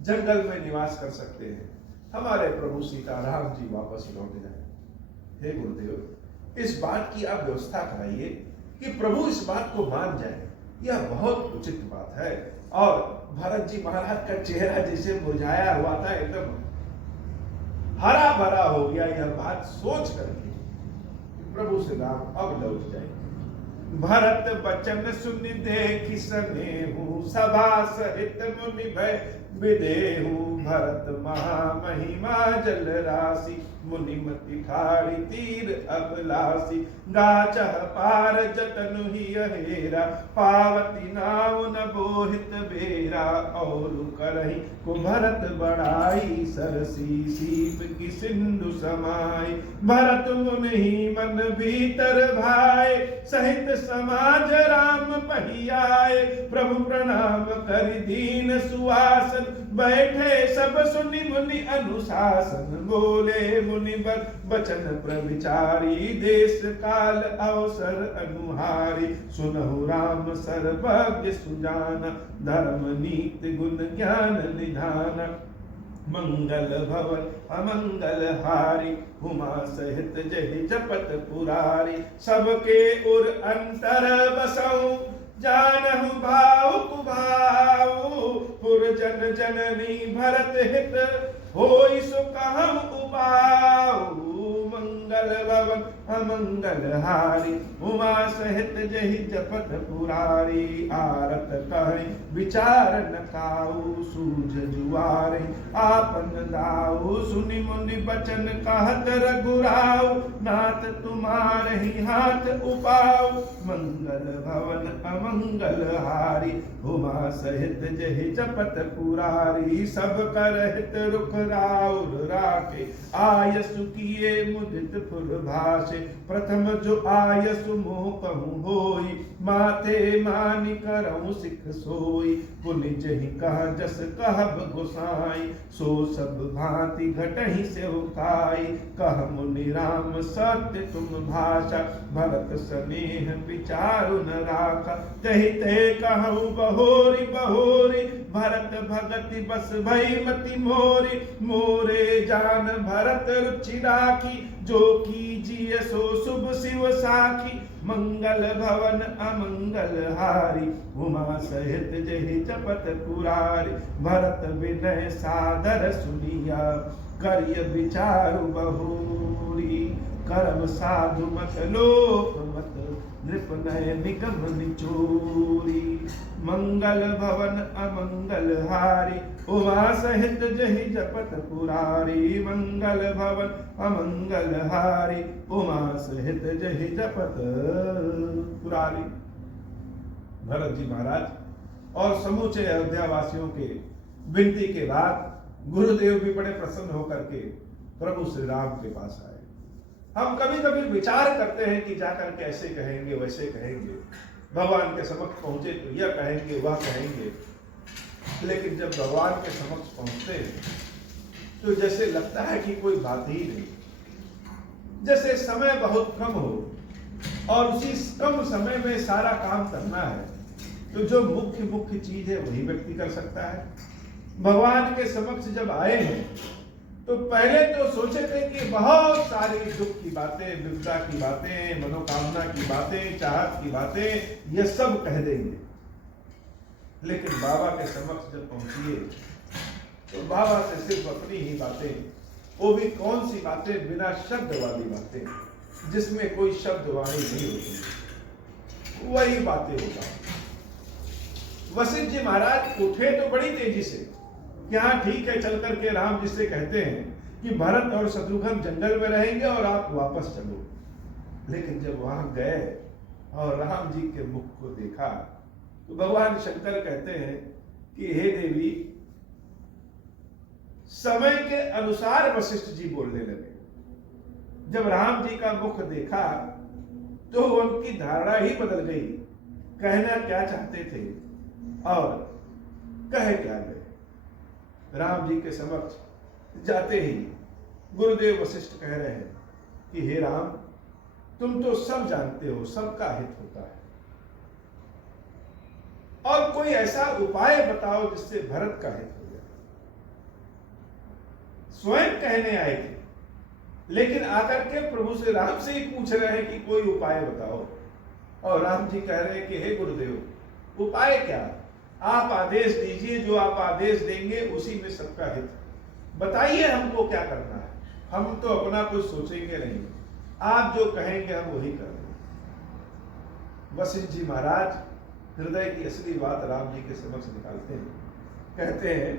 जंगल में निवास कर सकते हैं। हमारे प्रभु सीताराम जी वापस लौट जाए। हे गुरुदेव, इस बात की आप व्यवस्था कराइए कि प्रभु इस बात को मान जाए। यह बहुत उचित बात है। और भरत जी महाराज का चेहरा जैसे मुरझाया हुआ था, एकदम हरा भरा हो गया यह बात सोच करके प्रभु से राम अब लौट जाए। भरत बचन सुन देखि सनेहु, सभा सहित मुनि भय विदेहु। भरत महामहिमा जल राशि, मुनिमति ठाड़ी तीर अभिलाषी। गाचह पार जतनु ही हेरा, पावती नाव न बोहित बेरा। और करही को भरत बड़ाई, सरसी सीप की सिंधु समाई। भरत मुनि मन भीतर भाई, सहित समाज राम पहियाए। प्रभु प्रणाम करि दीन सुआसन, बैठे सब सुनि मुनि अनुशासन। बोले मुनिवर बचन प्रविचारी, देश काल अवसर अनुहारी। सुनहु राम सर्वज्ञ सुजाना, धर्म नीति गुण ज्ञान निधाना। मंगल भवन अमंगल हारी, उमा सहित जहि जपत पुरारी। सबके उर अंतर बसऊ, जानहु भाव कुभाऊ। पुर जन जननी भरत हित, होई सो कहूं उबाऊ। मंगल भवन अमंगल हारी, उमा सहित जहि जपत पुरारी। आरत कहि विचार न काऊ, सूझ जुआरे आपन दाऊ। सुनि मुनि बचन कहत रघुराऊ, नाथ तुम्हारे ही हाथ उपाऊ। मंगल भवन अमंगल हारी, उमा सहित जहि जपत पुरारी। सब कर हित रुख राउर राखे, आयसु किए मुदित पुरभाषे। प्रथम जो आयसु मोह कहूँ होई, माथे मानि करऊँ सिख सोई। पुनि जहि कह जस कहब गोसाई, सो सब भांति घटहि सेवकाई। कह मुनि राम सत्य तुम भाषा, भरत स्नेह विचारु न राखा। तहि ते कहूँ बहोरी बहोरी, भरत भगति बस भई मति मोरी। मोरे जान भरत रुचि राखी, जो कीजिए सो शुभ शिव साखी। मंगल भवन अमंगल हारी, उमा सहित जहि जपत पुरारी। भरत विनय सादर सुनिया, करिय विचारु बहोरी। करम साधु मत लोक मत नृप नय निगम निचोरी मंगल भवन अमंगल हारी उमा सहित जहि जपत पुरारी मंगल भवन अमंगल हारी उमा सहित जहि जपत पुरारी। भरत जी महाराज और समूचे अयोध्या वासियों के विनती के बाद गुरुदेव भी बड़े प्रसन्न होकर के प्रभु श्री राम के पास आए। हम कभी कभी विचार करते हैं कि जाकर के ऐसे कहेंगे वैसे कहेंगे, भगवान के समक्ष पहुंचे तो यह कहेंगे वह कहेंगे, लेकिन जब भगवान के समक्ष पहुंचते हैं तो जैसे लगता है कि कोई बात ही नहीं, जैसे समय बहुत कम हो और उसी कम समय में सारा काम करना है, तो जो मुख्य चीज है वही व्यक्ति कर सकता है। भगवान के समक्ष जब आए हैं तो पहले तो सोचे थे कि बहुत सारी दुख की बातें, विपदा की बातें, मनोकामना की बातें, चाहत की बातें, ये सब कह देंगे, लेकिन बाबा के समक्ष जब पहुंचिए तो बाबा से सिर्फ अपनी ही बातें, वो भी कौन सी बातें, बिना शब्द वाली बातें, जिसमें कोई शब्द वाणी नहीं होती, वही बातें होगा। वशिष्ठ जी महाराज उठे तो बड़ी तेजी से, यहाँ ठीक है, चल करके राम जी से कहते हैं कि भरत और शत्रुघ्न जंगल में रहेंगे और आप वापस चलो। लेकिन जब वहां गए और राम जी के मुख को देखा तो भगवान शंकर कहते हैं कि हे देवी, समय के अनुसार वशिष्ठ जी बोलने लगे। जब राम जी का मुख देखा तो उनकी धारणा ही बदल गई, कहना क्या चाहते थे और कहे क्या गए। राम जी के समक्ष जाते ही गुरुदेव वशिष्ठ कह रहे हैं कि हे राम, तुम तो सब जानते हो, सबका हित होता है, और कोई ऐसा उपाय बताओ जिससे भरत का हित हो जाए। स्वयं कहने आए थे, लेकिन आकर के प्रभु से राम से ही पूछ रहे हैं कि कोई उपाय बताओ, और राम जी कह रहे हैं कि हे गुरुदेव, उपाय क्या, आप आदेश दीजिए, जो आप आदेश देंगे उसी में सबका हित है, बताइए हमको क्या करना है, हम तो अपना कुछ सोचेंगे नहीं, आप जो कहेंगे हम वही करेंगे। वशिष्ठ जी महाराज हृदय की असली बात राम जी के समक्ष निकालते हैं, कहते हैं,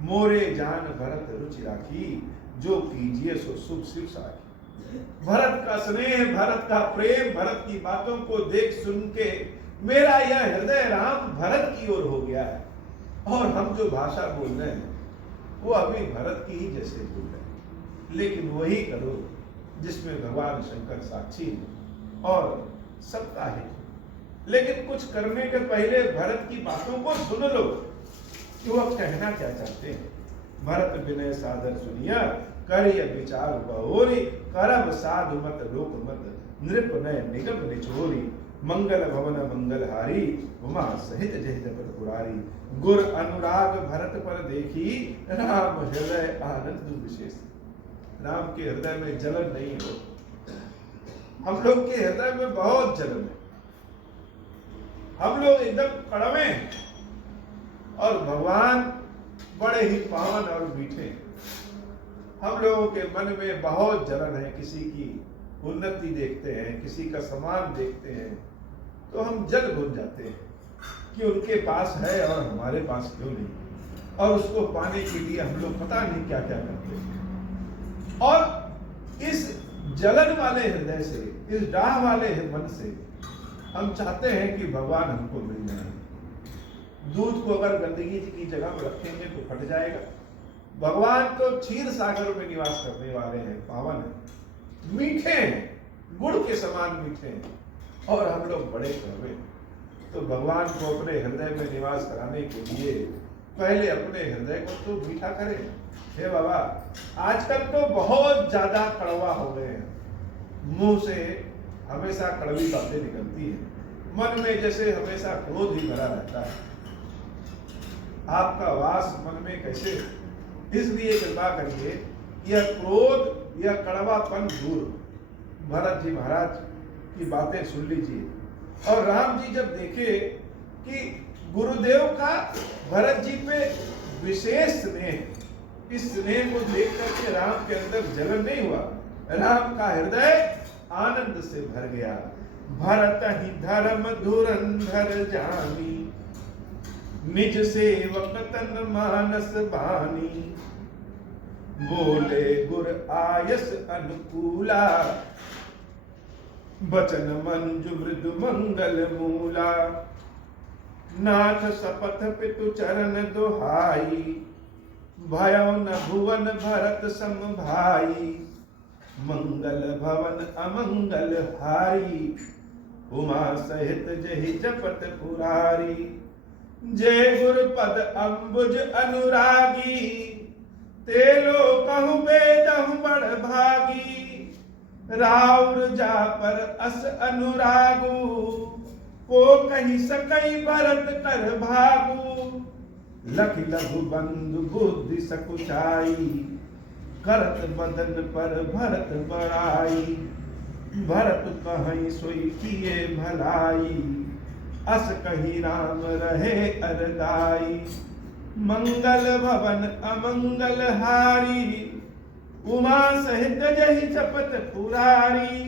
मोरे जान भरत रुचि राखी, जो कीजिए सो शुभ शिव साखी। भरत का स्नेह, भरत का प्रेम, भरत की बातों को देख सुन के मेरा यह हृदय राम भरत की ओर हो गया है, और हम जो भाषा बोल रहे हैं वो अभी भरत की ही जैसे बोल रहे हैं, लेकिन वही करो जिसमें भगवान शंकर साक्षी है और सबका हित है। लेकिन कुछ करने के पहले भरत की बातों को सुन लो कि वह कहना क्या चाहते हैं। भरत विनय सादर सुनिया, कर विचार बहोरी, करम साधु मत लोक मत नृप नय निगम निचोरी। मंगल भवन मंगल हारी, उमा सहित जय जपत पुरारी। गुर अनुराग भरत पर देखी, राम हृदय आनंद विशेष। राम के हृदय में जलन नहीं हो, हम लोग के हृदय में बहुत जलन है, हम लोग एकदम कड़वे हैं, और भगवान बड़े ही पावन और मीठे हैं। हम लोगों के मन में बहुत जलन है, किसी की उन्नति देखते हैं, किसी का सम्मान देखते हैं तो हम जल भूल जाते हैं कि उनके पास है और हमारे पास क्यों नहीं, और उसको पाने के लिए हम लोग पता नहीं क्या क्या करते हैं। और इस जलन वाले हृदय से, इस डाह वाले मन से हम चाहते हैं कि भगवान हमको मिल जाए। दूध को अगर गंदगी की जगह पर रखेंगे तो फट जाएगा। भगवान तो क्षीर सागर में निवास करने वाले हैं, पावन है, मीठे हैं, गुड़ के समान मीठे हैं, और हम लोग बड़े कड़वे हैं। तो भगवान को अपने हृदय में निवास कराने के लिए पहले अपने हृदय को तो मीठा करें। हे बाबा, आजकल तो बहुत ज्यादा कड़वा हो गए हैं, मुंह से हमेशा कड़वी बातें निकलती है, मन में जैसे हमेशा क्रोध ही भरा रहता है। आपका वास मन में कैसे, इसलिए कृपा करिए यह क्रोध, यह कड़वापन दूर। भरत जी महाराज की बातें सुन लीजिए। और राम जी जब देखे कि गुरुदेव का भरत जी पे विशेष स्नेह, इस स्नेह को देख करके राम के अंदर जलन नहीं हुआ, राम का हृदय आनंद से भर गया। भरत ही धर्म धुरंधर जानी, निज सेवक तन मानस बानी। बोले गुर आयस अनुकूला, बचन मंजु मृदु मंगल मूला। नाथ सपथ पितु चरण दोहाई, भयो न भुवन भरत सम भाई। मंगल भवन अमंगल हारी, उमा सहित जहि जपत पुरारी। जय गुर पद अम्बुज अनुरागी, ते लोकहु बेदहु बड़ भागी। राउर जा पर अस अनुरागु, को कहि सकई भरत कर भागु। लखि लघु बंधु बुद्धि सकुचाई, करत बदन पर भरत बड़ाई। भरत कहीं सोई किए भलाई, अस कही राम रहे अरदाई। मंगल भवन अमंगल हारी, उमा सहित जहि जपत पुरारी।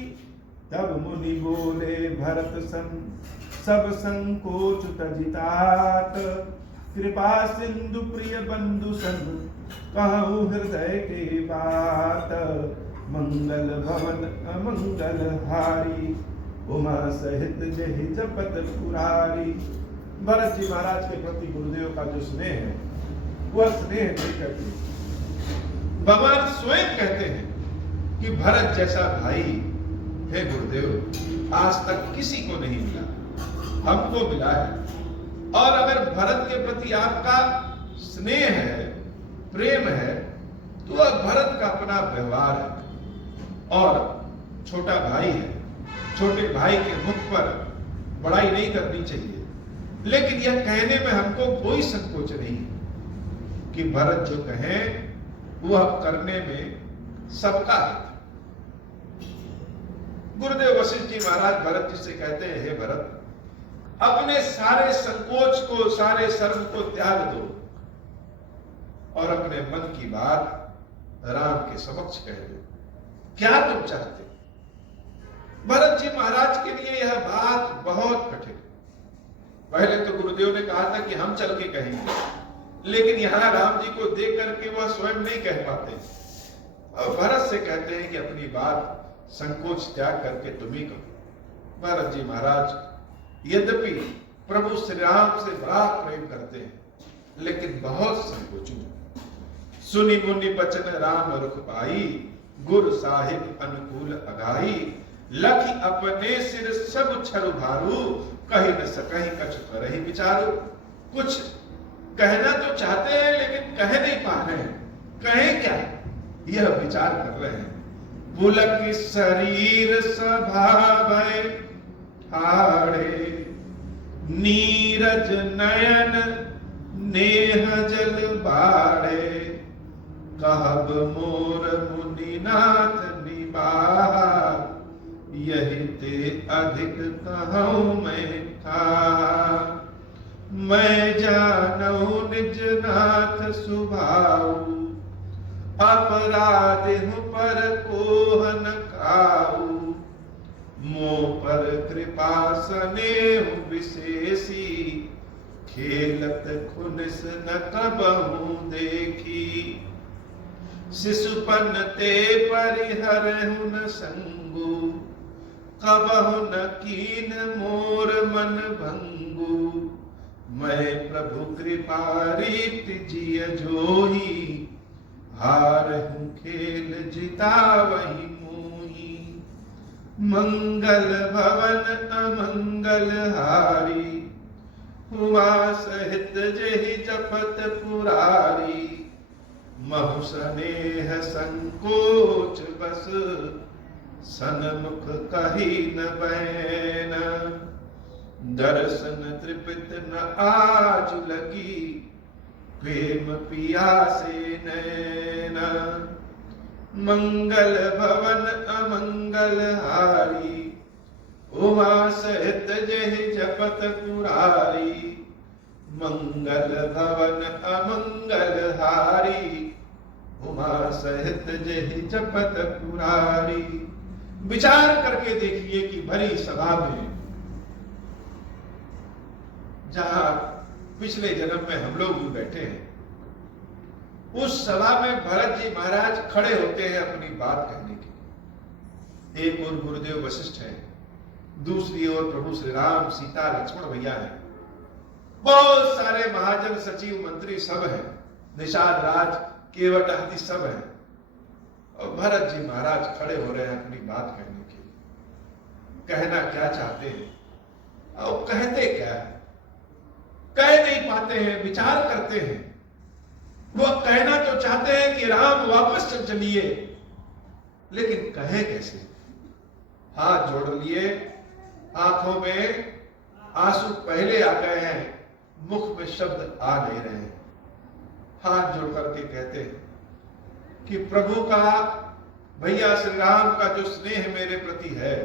तब मुनि बोले भरत सन, सब संकोच तजितात। कृपा सिंधु प्रिय बंधु सन, कहूँ हृदय के बात। मंगल भवन अमंगल हारी, उमा सहित जहि जपत पुरारी। भरत जी महाराज के प्रति गुरुदेव का जो स्नेह है, वह स्नेह नहीं करते। भगवान स्वयं कहते हैं कि भरत जैसा भाई हे गुरुदेव आज तक किसी को नहीं मिला, हमको मिला है। और अगर भरत के प्रति आपका स्नेह है, प्रेम है, तो वह भरत का अपना व्यवहार है। और छोटा भाई है, छोटे भाई के मुख पर बड़ाई नहीं करनी चाहिए, लेकिन यह कहने में हमको कोई संकोच नहीं कि भरत जो कहें वह करने में सबका हित। गुरुदेव वशिष्ठ जी महाराज भरत जी से कहते हैं, हे भरत, अपने सारे संकोच को, सारे शर्म को त्याग दो और अपने मन की बात राम के समक्ष कह दो। क्या तुम चाहते? भरत जी महाराज के लिए यह बात बहुत कठिन। पहले तो गुरुदेव ने कहा था कि हम चल के कहेंगे, लेकिन यहां राम जी को देख करके वह स्वयं नहीं कह पाते और भरत से कहते हैं कि अपनी बात संकोच त्याग करके तुम ही कहो। भरत जी महाराज यद्यपि प्रभु श्री राम से बड़ा प्रेम करते हैं, लेकिन बहुत संकोचु। सुनि मुनि बचन राम रुख पाई, गुरु साहिब अनुकूल अगाई। लखि अपने सिर सब छरु भारू, कही न सकहि कछु करहि विचारू। कुछ कहना तो चाहते हैं लेकिन कह नहीं पा रहे हैं, कहें क्या यह विचार कर रहे हैं। पुलक शरीर स्वभाव हाड़े, नीरज नयन नेह जल बाड़े। कहब मोर मुनिनाथ निबार, यही ते अधिक कहूँ मैं था। मैं जानऊ निज नाथ सुभाऊ, अपराध पर कोह न खाऊ। मोह पर कृपा स्नेह विशेषी, खेलत खुनिस न कबहू देखी। शिशुपन ते परिहरहु न संगु, कबहु न कीन मोर मन भंगु। मैं प्रभु कृपा रीति जिय जोही, हारहु खेल जितावहि मोही। मंगल भवन अमंगल हारी, हुआ सहित जेहि जपत पुरारी। महु स्नेह संकोच बस, सनमुख कही न बैन। दर्शन तृपित न आज लगी, प्रेम पियासे नैन। मंगल भवन अमंगल हारी, उमा सहित जेहि जपत पुरारी। मंगल भवन अमंगल हारी, उमा सहित जेहि जपत पुरारी। विचार करके देखिए कि भरी सभा में, जहां पिछले जन्म में हम लोग भी बैठे हैं, उस सभा में भरत जी महाराज खड़े होते हैं अपनी बात कहने के लिए। एक ओर गुरुदेव वशिष्ठ है, दूसरी ओर प्रभु श्री राम, सीता, लक्ष्मण भैया है, बहुत सारे महाजन, सचिव, मंत्री सब है, निषाद राज, केवट आदि सब है, और भरत जी महाराज खड़े हो रहे हैं अपनी बात कहने के लिए। कहना क्या चाहते हैं और कहते क्या है, कह नहीं पाते हैं, विचार करते हैं। वो कहना तो चाहते हैं कि राम वापस चल चलिए, लेकिन कहे कैसे? हाथ जोड़ लिए, आंखों में आंसू पहले आ गए हैं, मुख में शब्द आ नहीं रहे हैं। हाथ जोड़ करके कहते हैं कि प्रभु का, भैया श्री राम का जो स्नेह मेरे प्रति है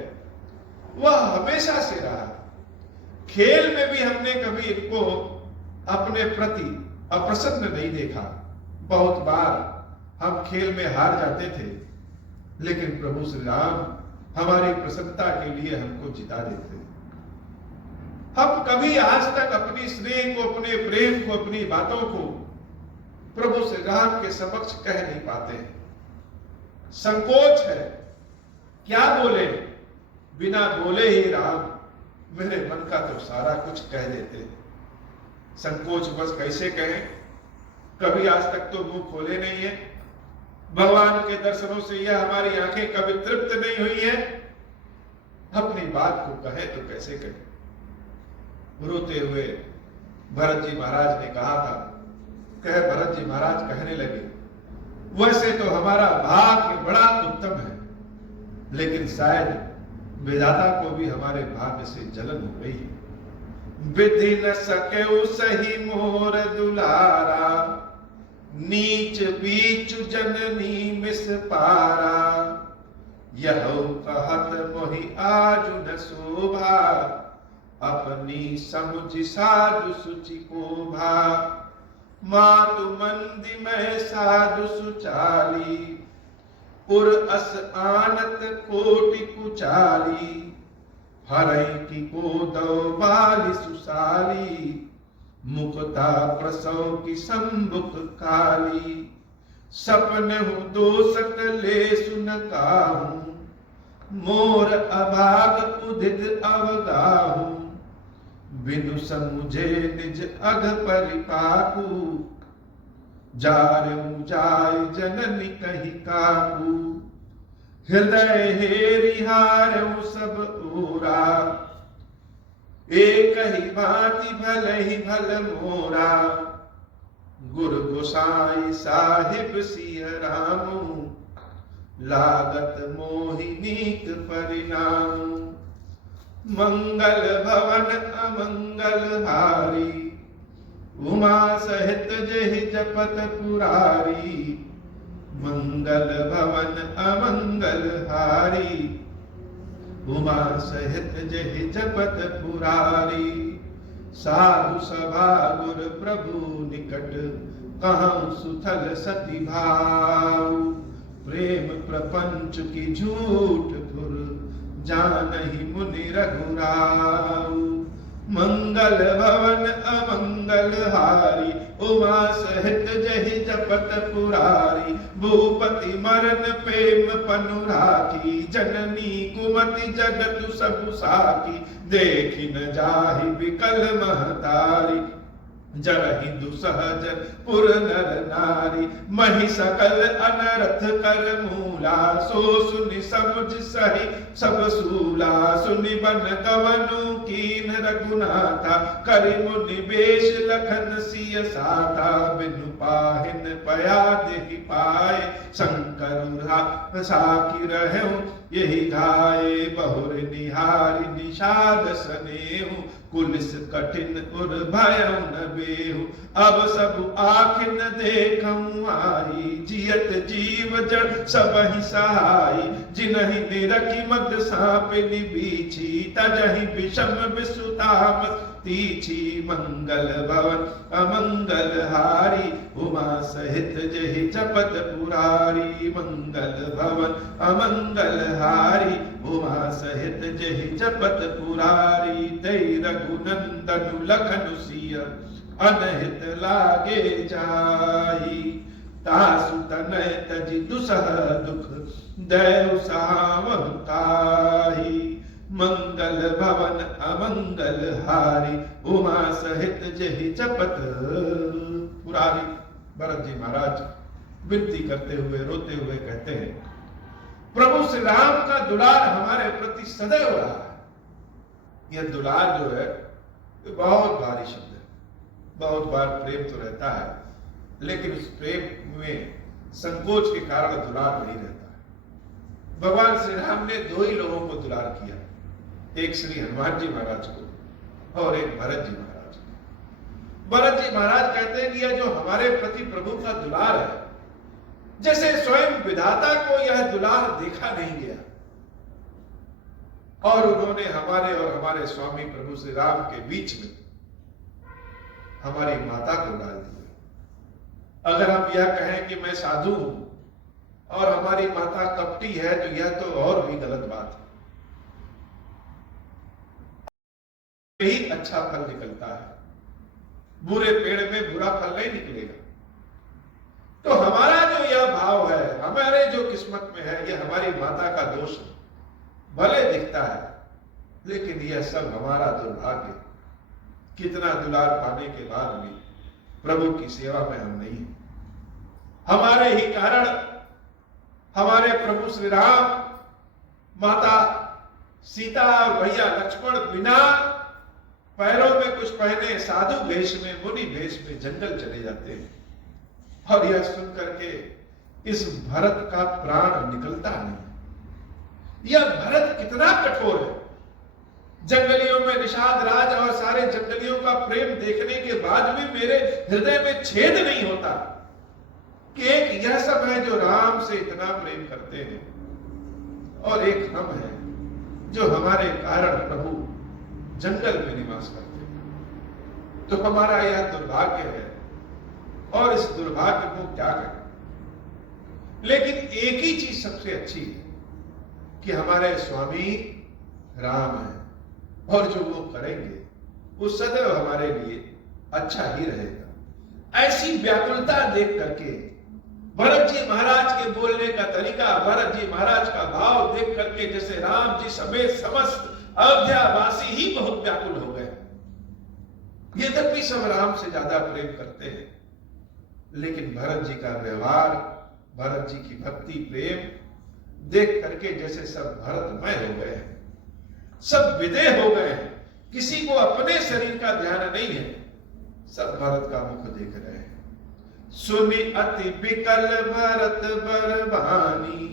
वह हमेशा से रहा। खेल में भी हमने कभी इनको अपने प्रति अप्रसन्न नहीं देखा। बहुत बार हम खेल में हार जाते थे, लेकिन प्रभु श्री राम हमारी प्रसन्नता के लिए हमको जिता देते। हम कभी आज तक अपनी स्नेह को, अपने प्रेम को, अपनी बातों को प्रभु श्री राम के समक्ष कह नहीं पाते हैं। संकोच है, क्या बोले? बिना बोले ही राम मेरे मन का तो सारा कुछ कह देते हैं। संकोच बस कैसे कहें? कभी आज तक तो मुंह खोले नहीं है। भगवान के दर्शनों से यह हमारी आंखें कभी तृप्त नहीं हुई है। अपनी बात को कहे तो कैसे कहे? रोते हुए भरत जी महाराज ने कहा था, भरत जी महाराज कहने लगे, वैसे तो हमारा भाग्य बड़ा उत्तम है, लेकिन शायद विधाता को भी हमारे भाग्य से जलन हो गई है। विधि न सके सही मोर दुलारा, नीच बीच जननी मिस पारा। यह कहत मोहि आजु न शोभा, अपनी समुझ साधु सुचि को भा। मातु मंदी में साधु सुचाली, पुर अस आनत कोटि कुचाली। हरई की को दो बाली सुसाली, मुक्ता प्रसव की संबुक काली। सपन हूँ दो सकले सुन काहूं, मोर अभाग उदित अवगाहूं। बिनु समुझे निज अघ परिपाकू, जारऊ जाय जननी कही काकू। हृदय हेरि हारऊ सब ओरा, एक ही भांति भल ही भल मोरा। गुरु गोसाई साहिब सिय रामू, लागत मोहि नीक परिणाम। मंगल भवन अमंगल हारी, उमा सहित जेहि जपत पुरारी। मंगल भवन अमंगल हारी, उमा सहित जेहि जपत पुरारी। साधु सभा गुर प्रभु निकट, कहूं सुथल सती भाव। प्रेम प्रपंच की झूठ धुर, जानहि मुनि रघुराव। मंगल भवन अमंगल हारी, उमा सहित जेहि जपत पुरारी। भूपति मरन प्रेम पनु राखी, जननी कुमति जगत सब साखी। देखी न जाहि विकल महतारी, जरहि दुसहज पुर नर नारी। महि सकल अनरथ कर मूला, सो सुनि समुझ सही सब सूला। सुनि बन गवनु कीन रघुनाथा, करि मुनि बेश लखन सिय साथा। बिनु पाहिन पया देहि पाए, शंकर साखी रहूं यही गाए। बहुर निहारी निषाद सनेहु, कुलिस कठिन उर भयउ न बेहु। अब सब आखिन देखऊं आई, जियत जीव जड़ सबहि सहाई। जिनहि निरखी मद सापिनि बीछी, तजहि विषम विसुताम तीछी मंगल भवन अमंगल हारी उमा सहित जहि जपत पुरारी मंगल भवन अमंगल हारी उमा सहित जहि जपत पुरारी दई रघुनंदन लखन सिय अनहित लागे जाई तासु तनय तजि दुसह दुख दैव सावताही मंगल भवन अमंगल हारी उमा सहित जहि जपत पुरारी। भरत जी महाराज विनती करते हुए रोते हुए कहते हैं, प्रभु श्री राम का दुलार हमारे प्रति सदैव रहा है। यह दुलार जो है बहुत भारी शब्द है, बहुत बार प्रेम तो रहता है, लेकिन उस प्रेम में संकोच के कारण दुलार नहीं रहता है। भगवान श्री राम ने दो ही लोगों को दुलार किया, एक श्री हनुमान जी महाराज को और एक भरत जी महाराज को। भरत जी महाराज कहते हैं कि यह जो हमारे प्रति प्रभु का दुलार है, जैसे स्वयं विधाता को यह दुलार देखा नहीं गया, और उन्होंने हमारे और हमारे स्वामी प्रभु श्री राम के बीच में हमारी माता को डाल दिया। अगर हम यह कहें कि मैं साधु हूं और हमारी माता कपटी है, तो यह तो और भी गलत बात है। यही अच्छा फल निकलता है, बुरे पेड़ में बुरा फल नहीं निकलेगा। तो हमारा जो यह भाव है, हमारे जो किस्मत में है, यह हमारी माता का दोष है। भले दिखता है, लेकिन यह सब हमारा दुर्भाग्य। कितना दुलार पाने के बाद भी प्रभु की सेवा में हम नहीं हैं। हमारे ही कारण हमारे प्रभु श्री राम, माता सीता और भैया लक्ष्मण बिना पैरों में कुछ पहने साधु भेष में, मुनि भेष में जंगल चले जाते हैं, और यह सुन करके इस भरत का प्राण निकलता नहीं। यह भरत कितना कठोर है। जंगलियों में निषाद राज और सारे जंगलियों का प्रेम देखने के बाद भी मेरे हृदय में छेद नहीं होता कि एक यह सब है जो राम से इतना प्रेम करते हैं, और एक हम हैं जो हमारे कारण प्रभु जंगल में निवास करते हैं। तो हमारा यह दुर्भाग्य है, और इस दुर्भाग्य को क्या करें। लेकिन एक ही चीज सबसे अच्छी है कि हमारे स्वामी राम है, और जो वो करेंगे वो सदैव हमारे लिए अच्छा ही रहेगा। ऐसी व्याकुलता देख करके, भरत जी महाराज के बोलने का तरीका, भरत जी महाराज का भाव देख करके जैसे राम जी समेत समस्त अयोध्यावासी ही बहुत व्याकुल हो गए। यद्यपि सब राम से ज्यादा प्रेम करते हैं, लेकिन भरत जी का व्यवहार, भरत जी की भक्ति प्रेम देख करके जैसे सब भरतमय हो गए हैं, सब विदेह हो गए हैं। किसी को अपने शरीर का ध्यान नहीं है, सब भरत का मुख देख रहे हैं। सुनि अति विकल भरत बरबानी,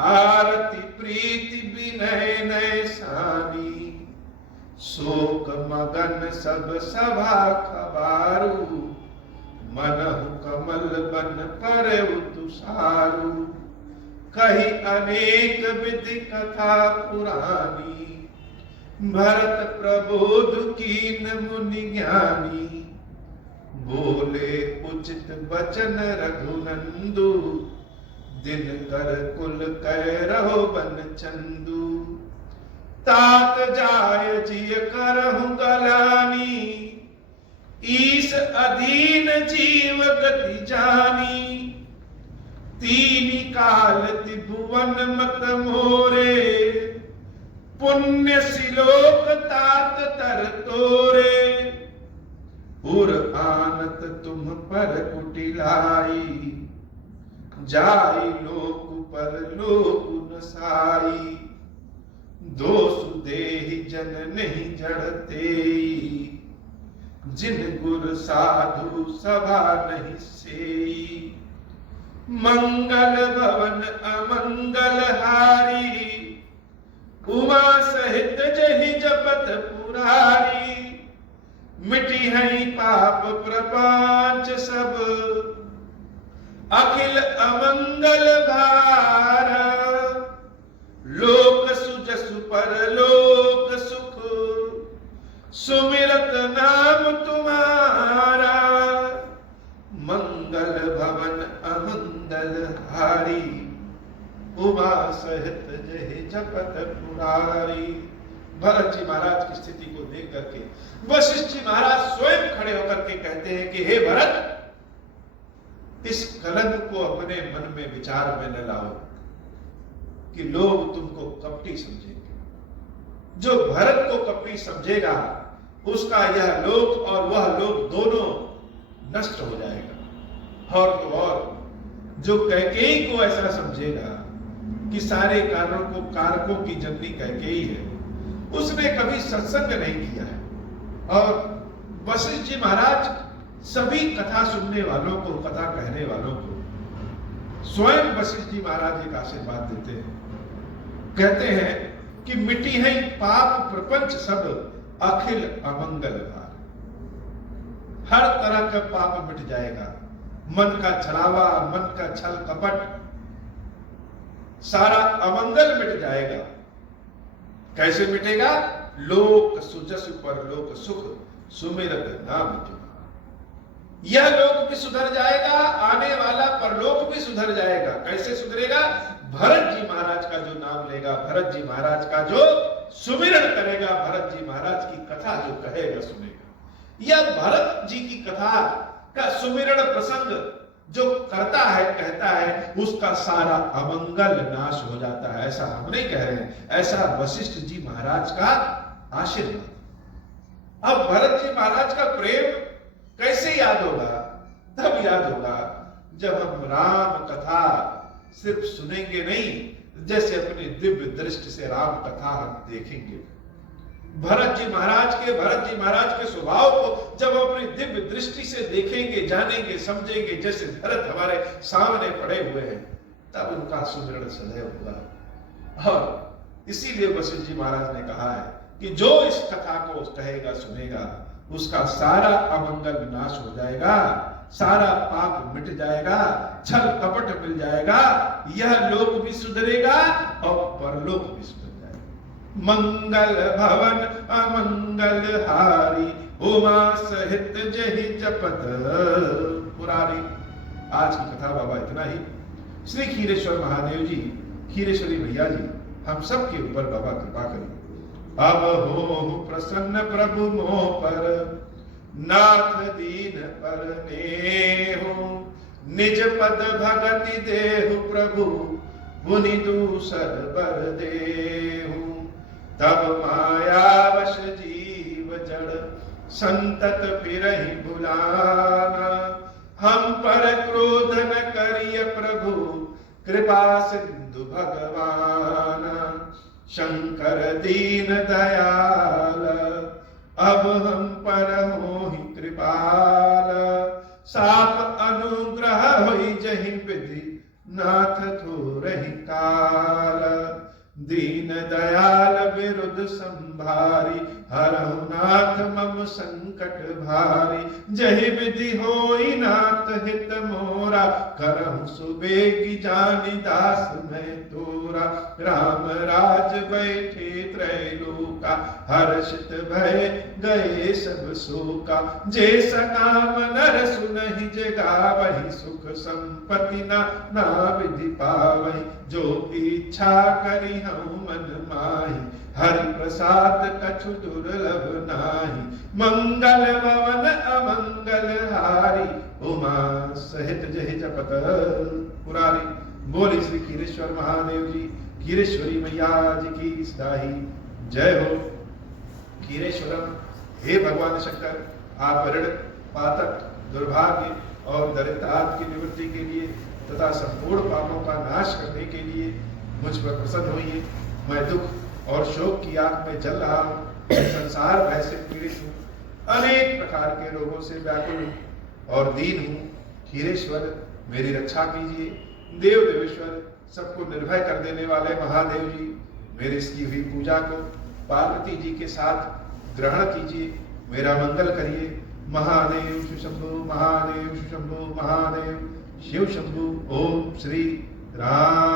आरती प्रीति विनय नय सानी। शोक मगन सब सभा खबारू, मनहु कमल बन पर तुषारू। कही अनेक विधि कथा पुरानी, भरत प्रबोध कीन मुनि ज्ञानी। बोले उचित वचन रघुनंदु, दिन कर कुल कह रहो बन चंदू। तात जाय जिय करहु गलानी, ईस अधीन जीव गति जानी। तीनी काल त्रिभुवन मत मोरे, पुण्य सिलोक तात तर तोरे। पुर आनत तुम पर कुटिलाई, जाई लोक पर लोक नसाई। दोष देहि जन नहीं जड़ते, जिन गुर साधु सभा नहीं सेई। मंगल भवन अमंगल हारी, उमा सहित जहि जपत पुरारी। मिटी है पाप प्रपंच सब, अखिल अमंगल भार। लोक सुजसु पर लोक सुख, सुम उमा सहित जहि जपत पुरारी। भरत जी महाराज की स्थिति को देख करके वशिष्ठ जी महाराज स्वयं खड़े होकर के कहते हैं कि हे भरत, इस कलंक को अपने मन में विचार में न लाओ कि लोग तुमको कपटी समझेंगे। जो भरत को कपटी समझेगा उसका यह लोक और वह लोक दोनों नष्ट हो जाएगा। और तो और जो कैकेयी को ऐसा समझेगा कि सारे कारकों की जननी कैकेयी है, उसने कभी सत्संग नहीं किया है। और वशिष्ठ जी महाराज सभी कथा सुनने वालों को, कथा कहने वालों को स्वयं वशिष्ठ जी महाराज एक आशीर्वाद देते हैं। कहते हैं कि मिटी है पाप प्रपंच सब अखिल अमंगल भार। हर तरह का पाप मिट जाएगा, मन का छलावा, मन का छल कपट, सारा अमंगल मिट जाएगा। कैसे मिटेगा? लोक सुजस पर लोक सुख सुमिरत नाम जप। यह लोक भी सुधर जाएगा, आने वाला परलोक भी सुधर जाएगा। कैसे सुधरेगा? भरत जी महाराज का जो नाम लेगा, भरत जी महाराज का जो सुमिरन करेगा, भरत जी महाराज की कथा जो कहेगा सुनेगा। यह भरत जी की कथा का सुमिरन प्रसंग जो करता है, कहता है, उसका सारा अमंगल नाश हो जाता है। ऐसा हम नहीं कह रहे हैं, ऐसा वशिष्ठ जी महाराज का आशीर्वाद। अब भरत जी महाराज का प्रेम कैसे याद होगा? तब याद होगा जब हम राम कथा सिर्फ सुनेंगे नहीं, जैसे अपनी दिव्य दृष्टि से राम कथा हम देखेंगे। भरत जी महाराज के स्वभाव को जब हम अपनी दिव्य दृष्टि से देखेंगे, जानेंगे, समझेंगे, जैसे भरत हमारे सामने पड़े हुए हैं, तब उनका सुमिरन सदैव होगा। और इसीलिए वशिष्ठ जी महाराज ने कहा है कि जो इस कथा को कहेगा, सुनेगा, उसका सारा अमंगल नाश हो जाएगा, सारा पाप मिट जाएगा, छल कपट मिल जाएगा, यह लोक भी सुधरेगा और परलोक भी सुधर जाएगा। मंगल भवन अमंगल हारी, उमा सहित जहि जपत पुरारी। आज की कथा बाबा इतना ही। श्री खीरेश्वर महादेव जी, खीरेश्वरी मैया जी हम सब के ऊपर बाबा कृपा करें। अब हो प्रसन्न प्रभु मोह पर, नाथ दीन पर नेहु, निज पद भगति देहु प्रभु, पुनि दूसर बर देहु। तब मायावश जीव जड़, संतत फिरहि बुलाना, हम पर क्रोध न करिय प्रभु, कृपा सिंधु भगवान। शंकर दीन दयाल, अब हम पर होहि कृपाल, साप अनुग्रह होई जहि विधि, नाथ थोरहि काल। दीन दयाल विरुद्ध संभारी, हरहु नाथ मम संकट भारी। जहि विधि होई नाथ हित मोरा, करहु सुबेगी जानि दास मैं तोरा। राम राज बैठे त्रैलोका, हर्षित भय गए सब शोका। जे सकाम नर सुनहि जे गावहि, सुख संपत्ति ना विधि पावहि। जो इच्छा करी हूँ मन माही, हरि प्रसाद कछु दुर्लभ नाही। मंगल भवन अमंगल हारी, उमा सहित जहि जपत पुरारी। बोली श्री खीरेश्वर महादेव जी, खीरेश्वरी मैया जी की सदाही जय हो। खीरेश्वरम, हे भगवान शंकर, आप ऋण, पातक, दुर्भाग्य और दरिद्रता की निवृत्ति के लिए तथा संपूर्ण पापों का नाश करने के लिए मुझ पर प्रसन्न होइए। मैं दुख और शोक की आग में जल रहा हूँ, संसार भय से पीड़ित हूँ, अनेक प्रकार के रोगों से व्याकुल हूँ और दीन हूँ। खीरेश्वर, मेरी रक्षा कीजिए। देव देवेश्वर, सबको निर्भय कर देने वाले महादेव जी, मेरी इसकी हुई पूजा को पार्वती जी के साथ ग्रहण कीजिए, मेरा मंगल करिए। महादेव शिवशंभु, महादेव शिवशंभु, महादेव शिव शंभु। ओम श्री राम